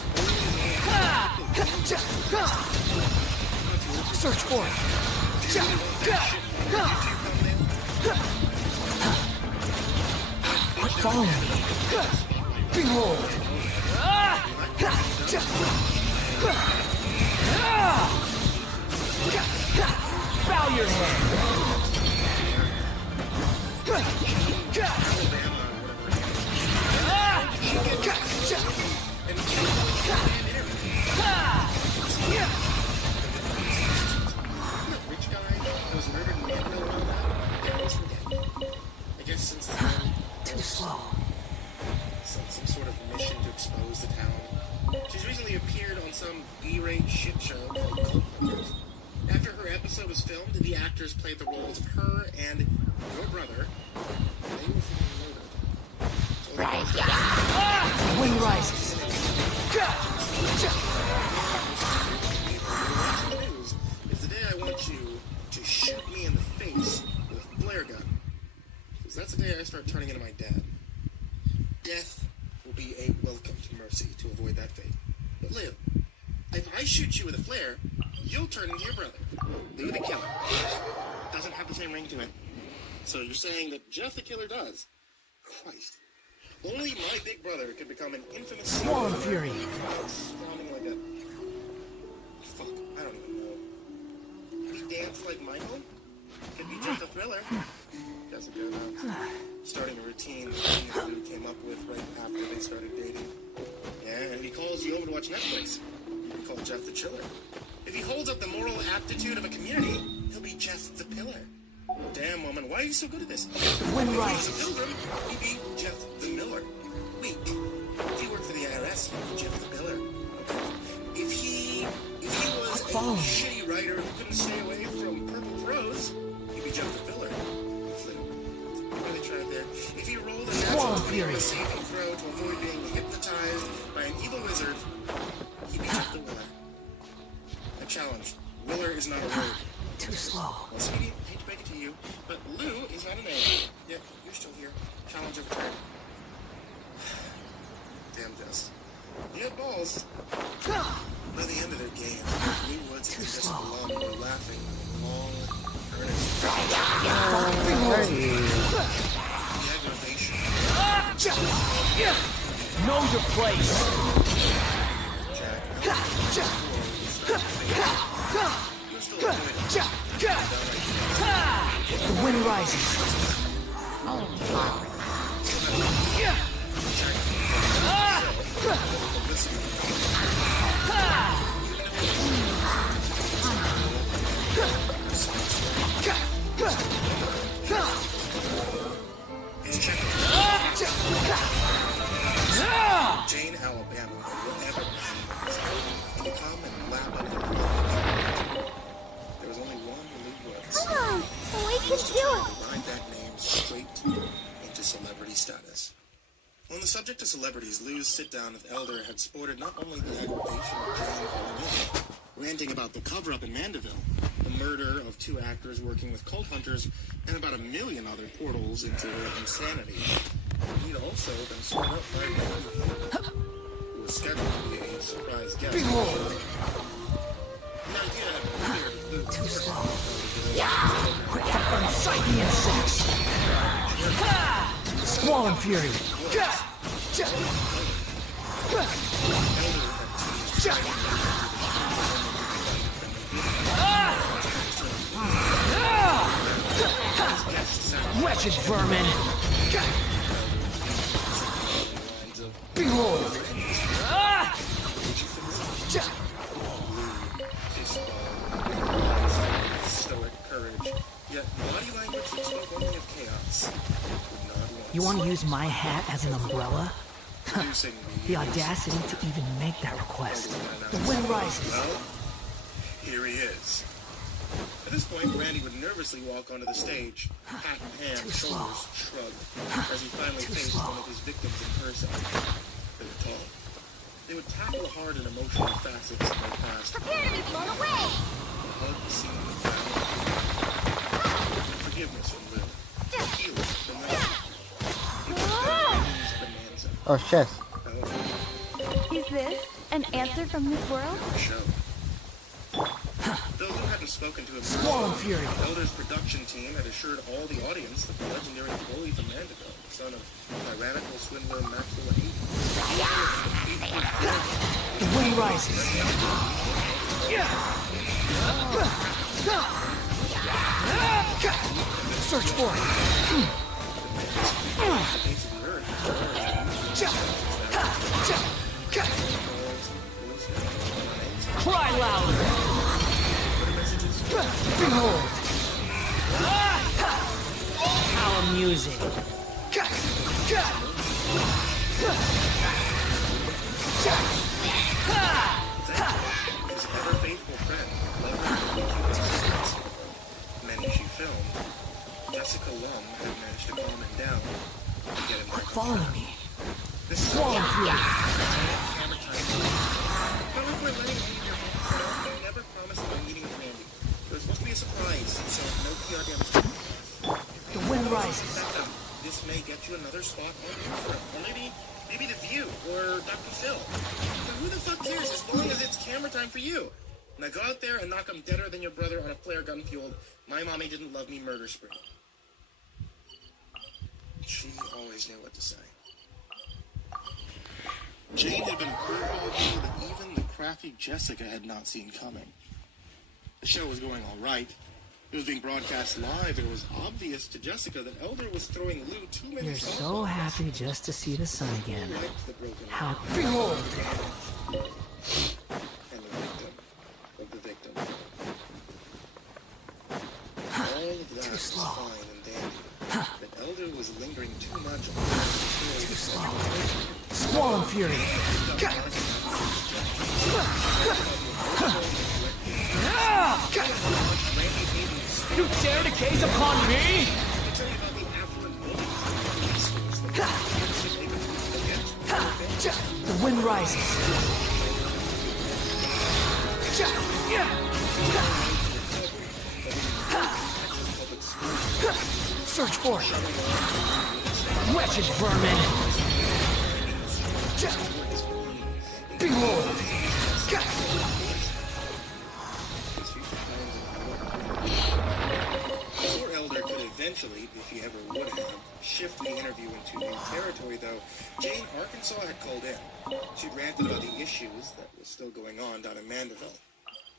Search for it. Follow me. Behold. Bow your head. Rich guy that was murdered in Manville and all that. Yeah, let's forget. I guess since then, Too slow. some sort of mission to expose the town. She's recently appeared on some B-rate shit show called Cult Hunters. After her episode was filmed, the actors played the roles of her and your brother. They were freaking murdered. So Wind rises. news is the day I want you to shoot me in the face with a flare gun. Because that's the day I start turning into my dad. Death will be a welcome to mercy to avoid that fate. But Leo, if I shoot you with a flare, you'll turn into your brother. Leo the Killer. Doesn't have the same ring to it. So you're saying that Jeff the Killer does? Christ. Only my big brother could become an infamous... Swallow Fury. Sounding like a... Fuck, I don't even know. We dance like Michael? Could be just a thriller. Doesn't go now. Starting a routine that he and Lou came up with right after they started dating. Yeah, and if he calls you over to watch Netflix, you can call Jeff the Chiller. If he holds up the moral aptitude of a community, he'll be Jeff the Pillar. Damn, woman, why are you so good at this? Wind If rises. he's a pilgrim, he'd be Jeff the Miller. Wait, if he worked for the IRS, he'd be Jeff the Pillar. Okay. If he was a Follow me. shitty writer who couldn't stay away from purple prose, he'd be Jeff the Pillar. You really tried there. If he rolled a Swallow natural Fury. saving throw to avoid being hypnotized by an evil wizard, he'd be Jeff the Willer. A challenge. Willer is not a word. Too slow. Well, sweetie, I hate to break it to you, but Lou is not a name. Yep, you're still here. Challenge overturned. Damn, Jess. You have balls. By the end of their game, Lou Woods and Jessica Lum were laughing long, earnest. The aggravation. Know your place. You're still doing it. The wind rises. He's checking. Jane, Alabama, or whatever. To come and lap up the There was only one Lou Woods. Come on, we can do it. To ride that name straight into celebrity status. On the subject of celebrities, Lou's sit-down with Elder had sported not only the aggravation of Jane falling in, ranting about the cover-up in Mandeville, the murder of 2 actors working with cult hunters, and about 1 million other portals into insanity. He'd also been swept up by Randy, who was scheduled to be a surprise guest. Behold. Now, yeah, Too slow. Unsightly insects. Squall Fury. Wretched vermin. Behold. Stoic courage, yet body language that spoke only of chaos. You want to use my hat as an umbrella? Producing The audacity to even make that request. The wind rises. Well, here he is. At this point, Randy would nervously walk onto the stage, hat in hand, Too slow. shoulders shrugged, as he finally Too faced slow. one of his victims in person. They were tall. They would tackle hard and emotional facets of their past. Prepare to be blown away. The hug, the scene, the family. Forgiveness from Lou. Healing from Randy. It was Randy's bonanza. Oh, shit. Is this an answer from this world? Show. Though Lou hadn't have spoken to him. Swallow Fury. Elder's production team had assured all the audience that the legendary bully from Mandeville, son of tyrannical swindler Maxwell Hayden, The wind rises. Search for it. Cry louder. Behold. How amusing. his ever faithful friend, many she filmed, Jessica Lum had managed to calm him down to get him back. Following me. This is Swallow Fury. camera time. How if we're letting you in your home? I never promised about meeting with Randy. It was supposed to be a surprise, so no PR damage. The wind rises. This may get you another spot on Instagram, or maybe The View, or Dr. Phil. But who the fuck cares as long as it's camera time for you? Now go out there and knock him deader than your brother on a flare gun-fueled "My mommy didn't love me" murder spree. She always knew what to say. Jane had been critical that even the crafty Jessica had not seen coming. The show was going all right. It was being broadcast live, and it was obvious to Jessica that Elder was throwing Lou too many You're so happy just to see the sun again. the broken How behold. and the victim. All of that was slow. fine and dandy. But Elder was lingering too much on Too slow. Swallow Fury. You dare to gaze upon me? The wind rises. Search for it. Wretched vermin. Behold. Before Elder could eventually, if he ever would have, shift the interview into new territory, though, Jane Arkansas had called in. She'd ranted about the issues that were still going on down in Mandeville.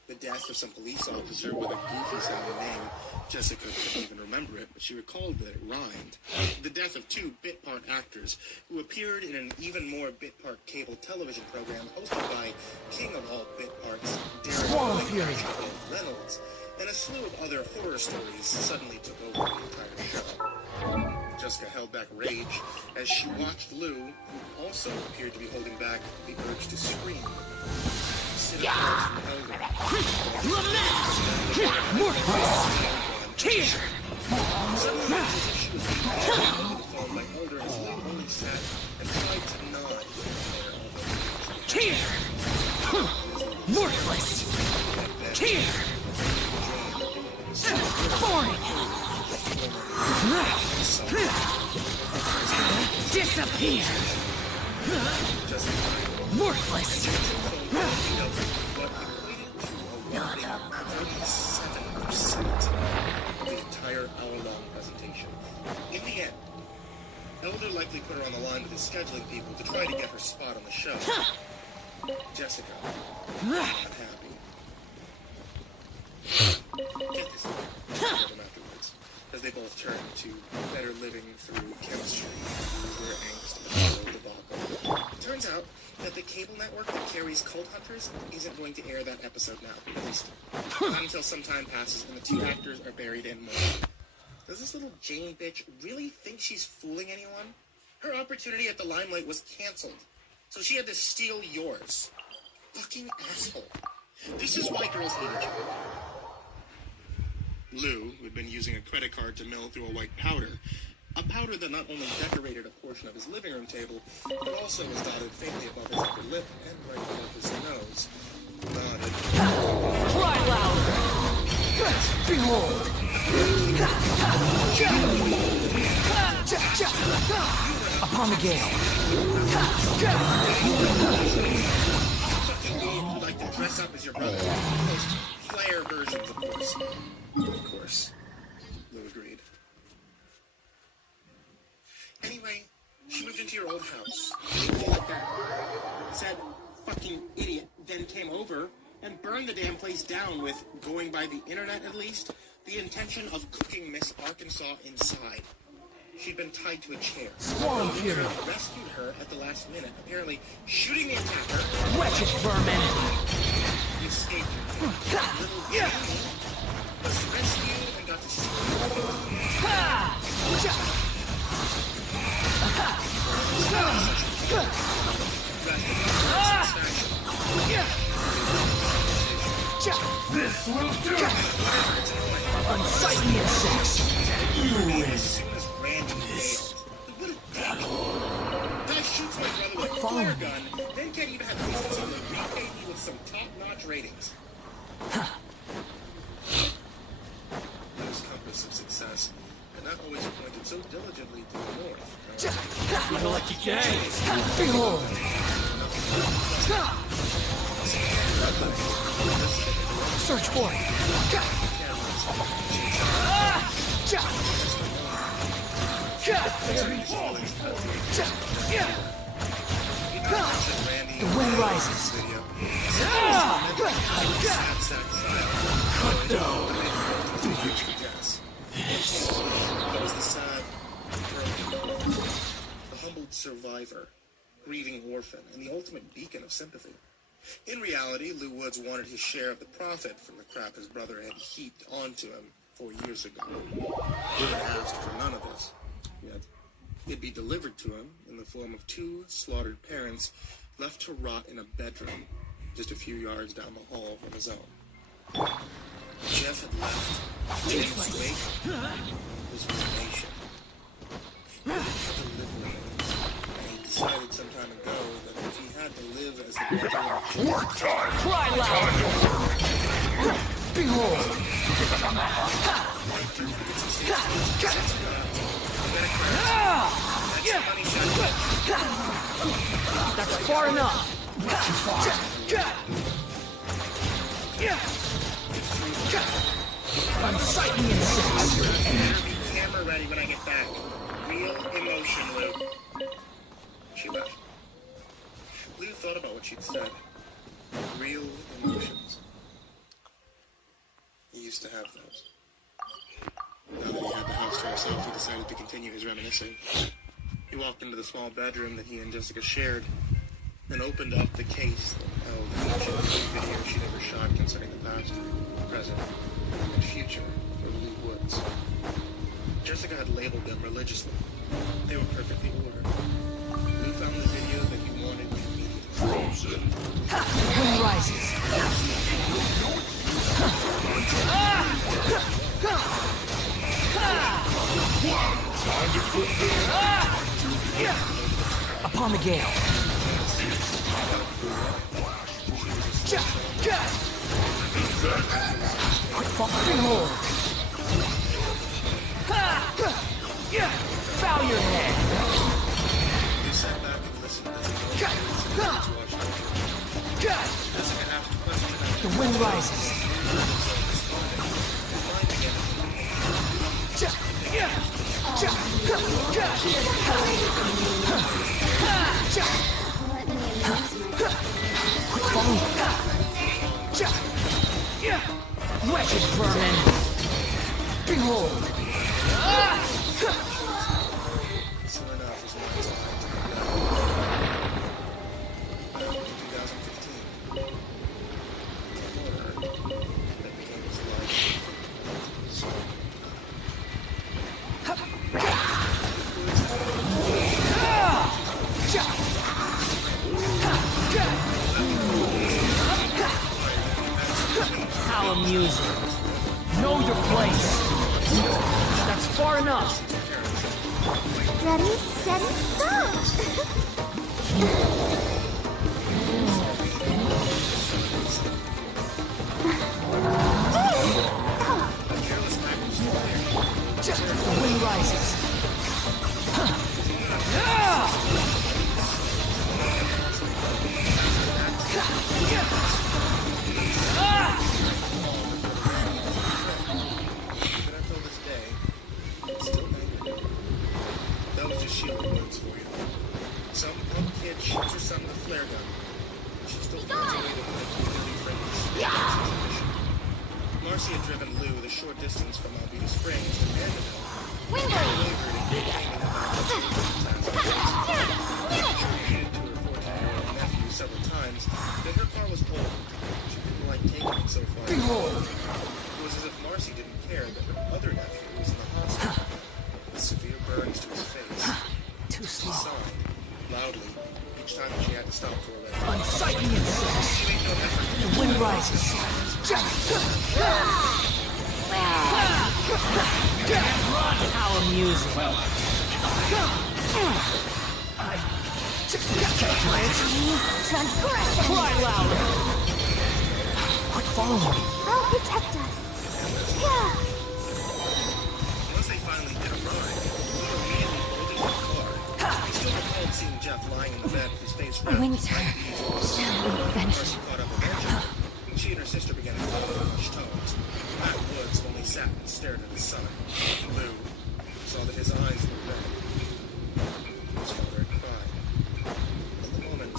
The death of some police officer with a goofy-sounding name. Jessica couldn't even remember it, but she recalled that it rhymed. The death of two bit-part actors who appeared in an even more bit-part cable television program hosted by king of all bit-parts, Swallow Fury. Reynolds, and a slew of other horror stories suddenly took over the entire show. Jessica held back rage as she watched Lou, who also appeared to be holding back the urge to scream. Sit across from Elder. Here. Suddenly, as if she was being called on the phone by Elder, as Lou only sat and tried to nod. Here. Worthless. Here. Boring. Disappear. Worthless. Not the 37% of the entire hour-long presentation. In the end, Elder likely put her on the line with his scheduling people to try to get her spot on the show. Jessica, not happy. Get this them afterwards, as they both turn to better living through chemistry, user angst, and fellow debacle. It turns out that the cable network that carries Cult Hunters isn't going to air that episode now, at least not until some time passes and the two actors are buried in more. Does this little Jane bitch really think she's fooling anyone? Her opportunity at the limelight was canceled, so she had to steal yours. Fucking asshole. This is why girls hate each other. Lou, who had been using a credit card to mill through a white powder, a powder that not only decorated a portion of his living room table, but also was dotted faintly above his upper lip and right above his nose. Nodded. Cry louder. Behold. Upon the gale. You'd like to dress up as your brother, post Rare versions, of course. Of course. Lou agreed. Anyway, she moved into your old house. Like that. Said, fucking idiot, then came over and burned the damn place down with, going by the internet at least, the intention of cooking Miss Arkansas inside. She'd been tied to a chair. Swarm Fury. Rescued her at the last minute, apparently shooting the attacker. Wretched vermin. He escaped. Little Jamie was rescued and got to see This will do. Unsightly insects. as soon as Randy failed. What a dick. Guy shoots my brother with a flare gun, then can't even have decency to repay me with some top-notch ratings. Lou's compass of success had not always pointed so diligently to the north. Feel like you can. Behold. Search for it. The wind rises. That was the sad, broken, the humbled survivor, grieving orphan, and the ultimate beacon of sympathy. In reality, Lou Woods wanted his share of the profit from the crap his brother had heaped onto him 4 years ago. He had asked for none of this, yet it'd be delivered to him in the form of 2 slaughtered parents left to rot in a bedroom just a few yards down the hall from his own. Jeff had left. James Wake was ruination. He had to live with it. And he decided some time ago that if he had to live as the brother of Work time. Cry loud. Behold. That's far enough. Unsightly insects. Better be camera ready when I get back. Real emotion, Lou. She left. Lou thought about what she'd said. Real emotions. He used to have those. Now that he had the house to himself, he decided to continue his reminiscing. He walked into the small bedroom that he and Jessica shared, and opened up the case that held each video she'd ever shot concerning the past, present, and future of Lou Woods. Jessica had labeled them religiously. They were perfectly ordered. Lou found the video that he wanted immediately. Frozen. The wind rises. Time to put this. Upon the gale. Quick fall. Behold. Bow your head. He sat back and listened as he watched Jessica asked a question. The wind rises. Quick fall. Wretched vermin. Behold. Soon enough, his mind's eye to 2015. The horror that became his life. So, How amusing. Know your place. That's far enough. Ready, steady, The wind rises. flare gun. She still finds a way to connect with her new friends. Marcy had driven Lou the short distance from Albedo Springs to Vanderbilt. Nephew several times that her car was old. She didn't like taking it so far. Behold! It was as if Marcy didn't care that her other nephew was in the hospital with severe burns to his face. Too She slow. sighed loudly each time she had to stop for a rest. Unsightly insects. She made no effort to The wind rises. How amusing. Transgression! Cry louder. Quit following me. I'll protect us. Yeah. Once they finally did arrive, we were immediately bolted to the car. I still recalled seeing Jeff lying in the bed with his face wrapped Winter, like these. shall we venture? Marcy caught up eventually, and she and her sister began to talk in hushed tones. Matt Woods only sat and stared at his son. Lou saw that his eyes were red. His father had cried. At the moment,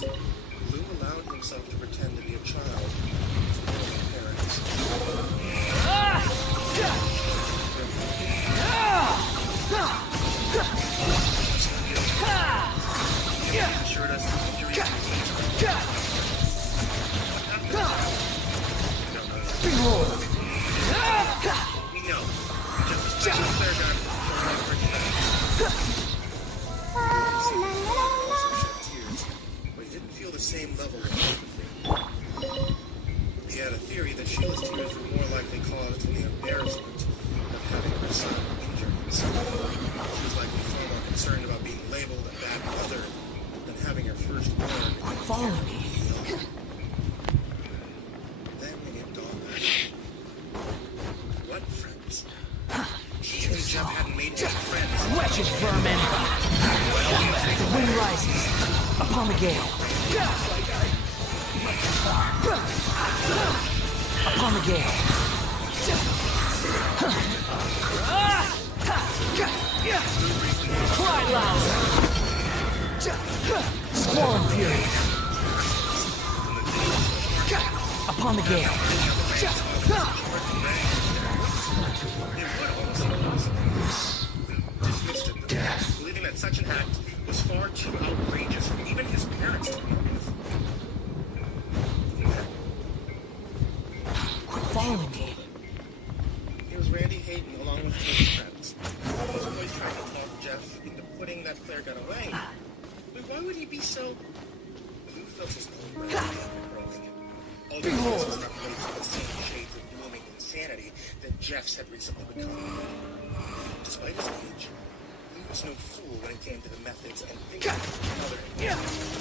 Lou allowed himself to pretend to be a child to one of his parents. He assured us that injuries to his injury. Behold. We know. Just a flare gun. Tears, but he didn't feel the same level of empathy. He had a theory that Sheila's tears were more likely caused from the embarrassment of having her son injure himself. She was likely far more concerned about being labeled a bad mother than having her firstborn. Quit following me. Then it dawned on him. What friends? He and Jeff hadn't made any friends. Wretched vermin. The wind rises. Upon the gale. Upon the gale. Cry louder. Squall fury. Upon the gale. Dismissed it, though, believing that such an act was far too outrageous for even his parents to come up with. Quit following me. It was Randy Hayden along with his friends. He was always trying to talk Jeff into putting that flare gun away. But why would he be so... Lou felt his own breath growing. Although this was not related to the same shades of blooming insanity that Jeff's had recently become. Despite his age, Lou was no fool when it came to the methods and thinking of his mother.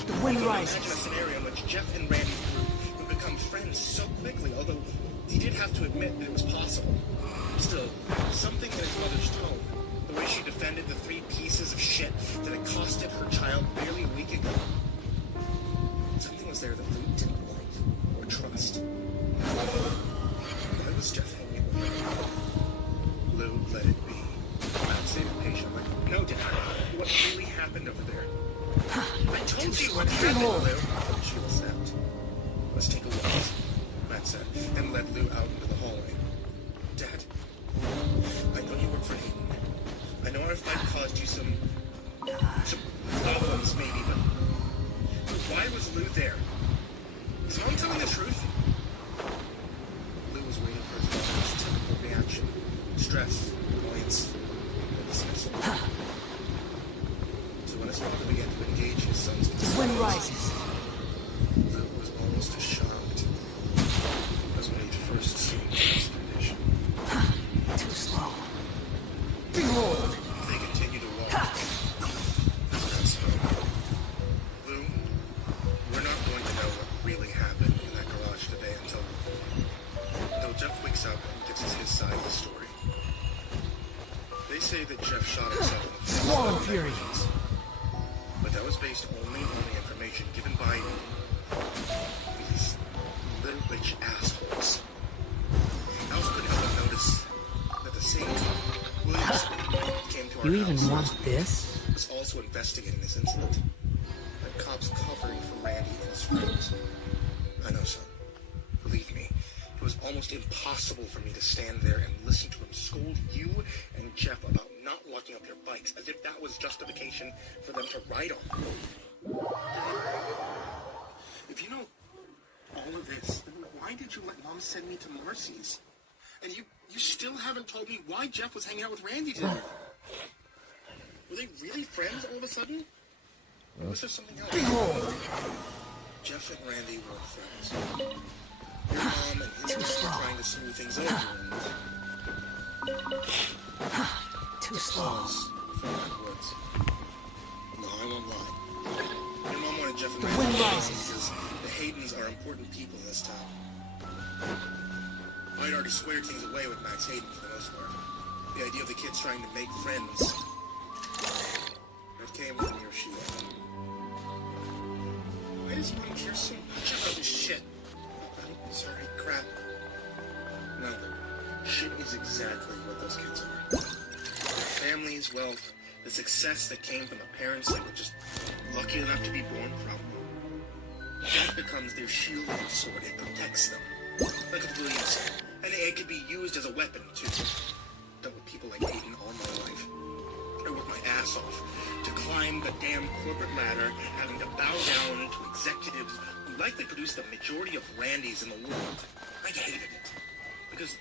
The wind Imagine a rises. scenario in which Jeff and Randy would become friends so quickly, although he did have to admit that it was possible. Still, something in his mother's tone, the way she defended the 3 pieces of shit that had costed her child barely a week ago. Something was there that Lou didn't like or trust. Why was Jeff hanging with her? Lou let it be. Matt said patiently. No, Dad. What really happened over there? I told you what happened, Lou. Sheila snapped. Let's take a walk, Matt said, and led Lou out into the hallway. Dad, I know you work for Hayden. I know our fight caused you some problems, maybe, but why was Lou there? Is Mom telling the truth? Lou was waiting for his father's typical reaction. Stress, annoyance, and dismissal. So when his father began to engage his son's The wind rises. Lou was almost as shocked as when he'd first seen Jeff's condition. Too slow. Behold. They continued to walk. That's home. Lou, we're not going to know what really happened in that garage today until Jeff wakes up and gives us his side of the story. They say that Jeff shot himself in the face. Squall and fury. But that was based only on the information given by these little bitch assholes. I also couldn't help but notice that at the same time, Williams came to our You even house want this? was also investigating this incident. cops covering for Randy and his friends. I know, son. Believe me, it was almost impossible for me to stand there and listen to him scold you and Jeff about not locking up your bikes, as if that was justification for them to ride on. If you know all of this, then why did you let Mom send me to Marcy's? And you still haven't told me why Jeff was hanging out with Randy today. Were they really friends all of a sudden? Or was there something else? Behold! Jeff and Randy were friends. Your mom and his mom were trying to smooth things over. Too slow. Pause from that woods. No, I won't lie. Your mom wanted Jeff and The Randy wind to rises. because the Haydens are important people in this town. I'd already squared things away with Max Hayden for the most part. The idea of the kids trying to make friends. That came from your shooting. Why does Mom care so much about this shit? I'm sorry, crap. No, shit is exactly what those kids are. Their families, wealth, the success that came from the parents they were just lucky enough to be born from. That becomes their shield and sword. It protects them. Like with Williams. And it could be used as a weapon, too. Dealt with people like Aiden all my life. I worked my ass off to climb the damn corporate ladder, having to bow down to executives who likely produce the majority of Randys in the world. I hated it. Because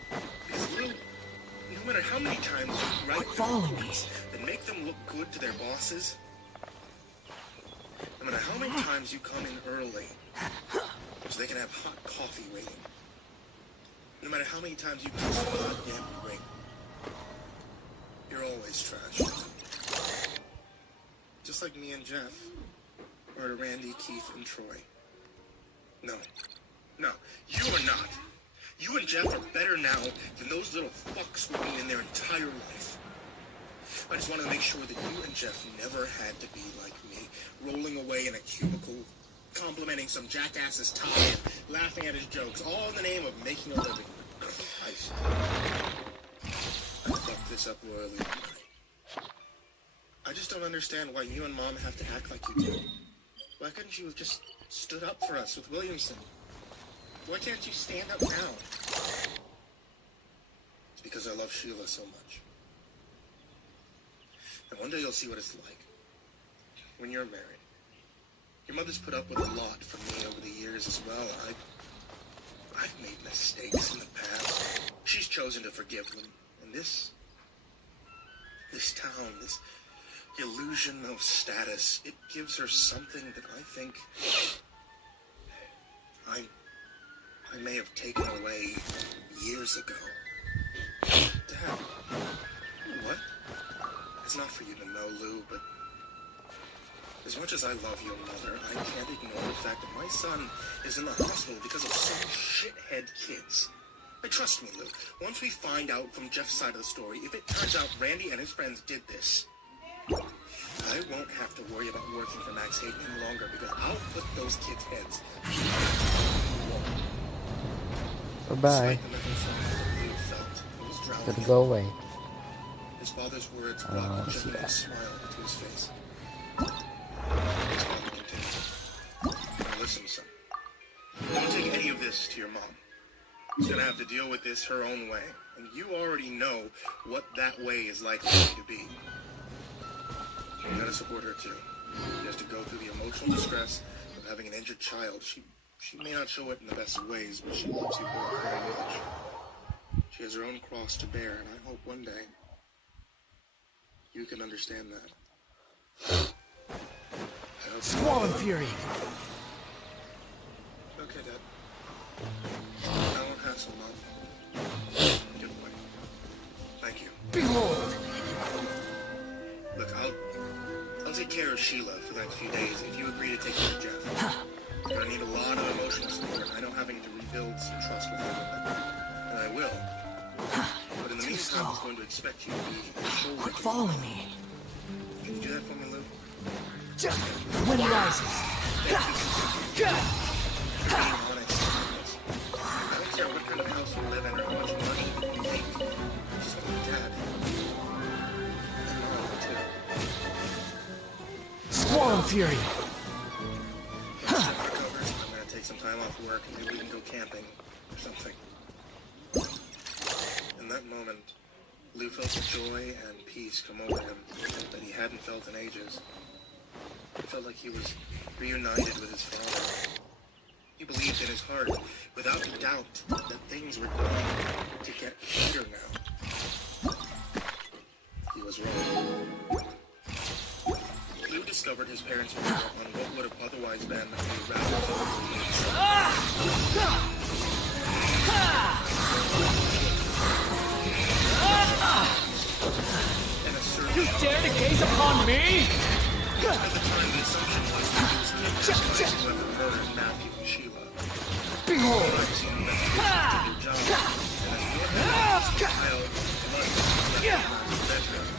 Lou, no matter how many times you write Following me. that make them look good to their bosses, no matter how many times you come in early so they can have hot coffee waiting, no matter how many times you kiss the goddamn ring, you're always trash. Just like me and Jeff, or to Randy, Keith, and Troy. No, you are not. You and Jeff are better now than those little fucks were in their entire life. I just wanted to make sure that you and Jeff never had to be like me, rolling away in a cubicle, complimenting some jackass's tie and laughing at his jokes, all in the name of making a living. Christ. I fucked this up royally tonight. I just don't understand why you and Mom have to act like you do. Why couldn't you have just stood up for us with Williamson? Why can't you stand up now? It's because I love Sheila so much. And one day you'll see what it's like. When you're married. Your mother's put up with a lot from me over the years as well. I've made mistakes in the past. She's chosen to forgive them. And this town, this illusion of status, it gives her something that I think I may have taken away years ago. Dad, what? It's not for you to know, Lou, but as much as I love your mother, I can't ignore the fact that my son is in the hospital because of some shithead kids. But trust me, Lou, once we find out from Jeff's side of the story, if it turns out Randy and his friends did this, I won't have to worry about working for Max Hayden any longer because I'll put those kids' heads. Bye-bye. Gotta go away. His father's words brought a genuine smile to his face. His father continued. Now listen, son. Don't take any of this to your mom. She's gonna have to deal with this her own way. And you already know what that way is likely to be. You gotta support her too. She has to go through the emotional distress of having an injured child. She may not show it in the best ways, but she loves you both very much. She has her own cross to bear, and I hope one day you can understand that. Squall and fury. Okay, Dad. I won't hassle Mom. Get away. Thank you. Behold! Look, I'll take care of Sheila for the next few days if you agree to take care of Jeff. You're gonna need a lot of emotional support. I know having to rebuild some trust with him, and I will. But in the meantime, he's going to expect you to be sure. Quit following me. Can you do that for me, Lou? The wind rises. I don't care what kind of house you live in or how much money you make. I just want my dad. And Mom, too. Squall and fury. work and maybe we can go camping or something. In that moment, Lou felt a joy and peace come over him that he hadn't felt in ages. It felt like he was reunited with his father. He believed in his heart, without a doubt, that things were going to get better now. He was wrong. Lou discovered his parents were on what would have otherwise been a rather difficult You dare to gaze upon me? At the time, the assumption was that he was kidnapped by whoever murdered Matthew and Sheila. Behold! Crimes seemed that he was their job, and as one child, bedroom,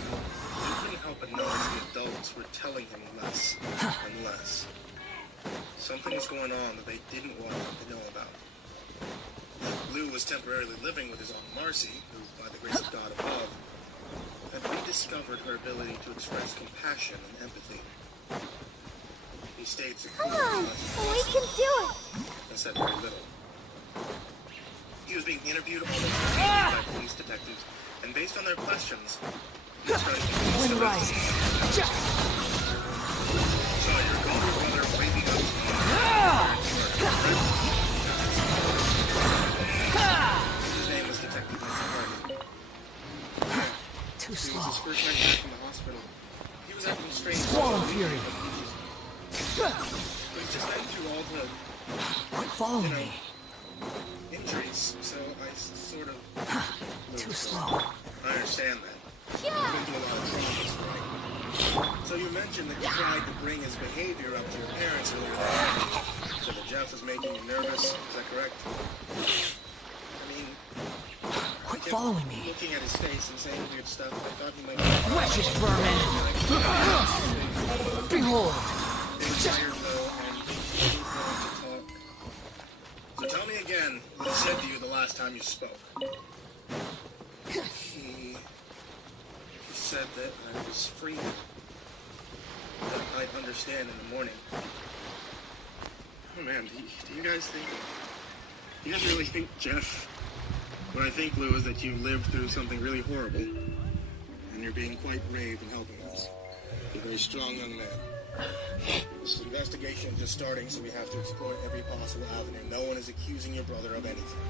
he couldn't help but notice the adults were telling him less and less. Something was going on that they didn't want him to know about. Lou was temporarily living with his Aunt Marcy, who, by the grace of God above, had rediscovered her ability to express compassion and empathy. He stayed secure We can do it! and said very little. He was being interviewed almost immediately by police detectives, and based on their questions, he started to Wind rises. So your older brother waking up his name was Detective Hardy. Too It was slow. his first night back in the hospital. He was acting strange. Swallow fury. He's just been through all the Quit following me. injuries, so I sort of... Too slow. I understand that. You've been through a lot of traumas, right? So you mentioned that you tried to bring his behavior up to your parents earlier that night. So that Jeff was making you nervous, is that correct? I mean... Quit following me. Looking at his face and saying weird stuff, I thought he might be... Wretched vermin! Behold! He was tired, though, and he didn't want to talk. So tell me again what he said to you the last time you spoke. He said that I was free. That I'd understand in the morning. Oh man, do you guys think... Do you guys really think, Jeff... What I think, Lou, is that you lived through something really horrible, and you're being quite brave in helping us. You're a very strong young man. This investigation is just starting, so we have to explore every possible avenue. No one is accusing your brother of anything.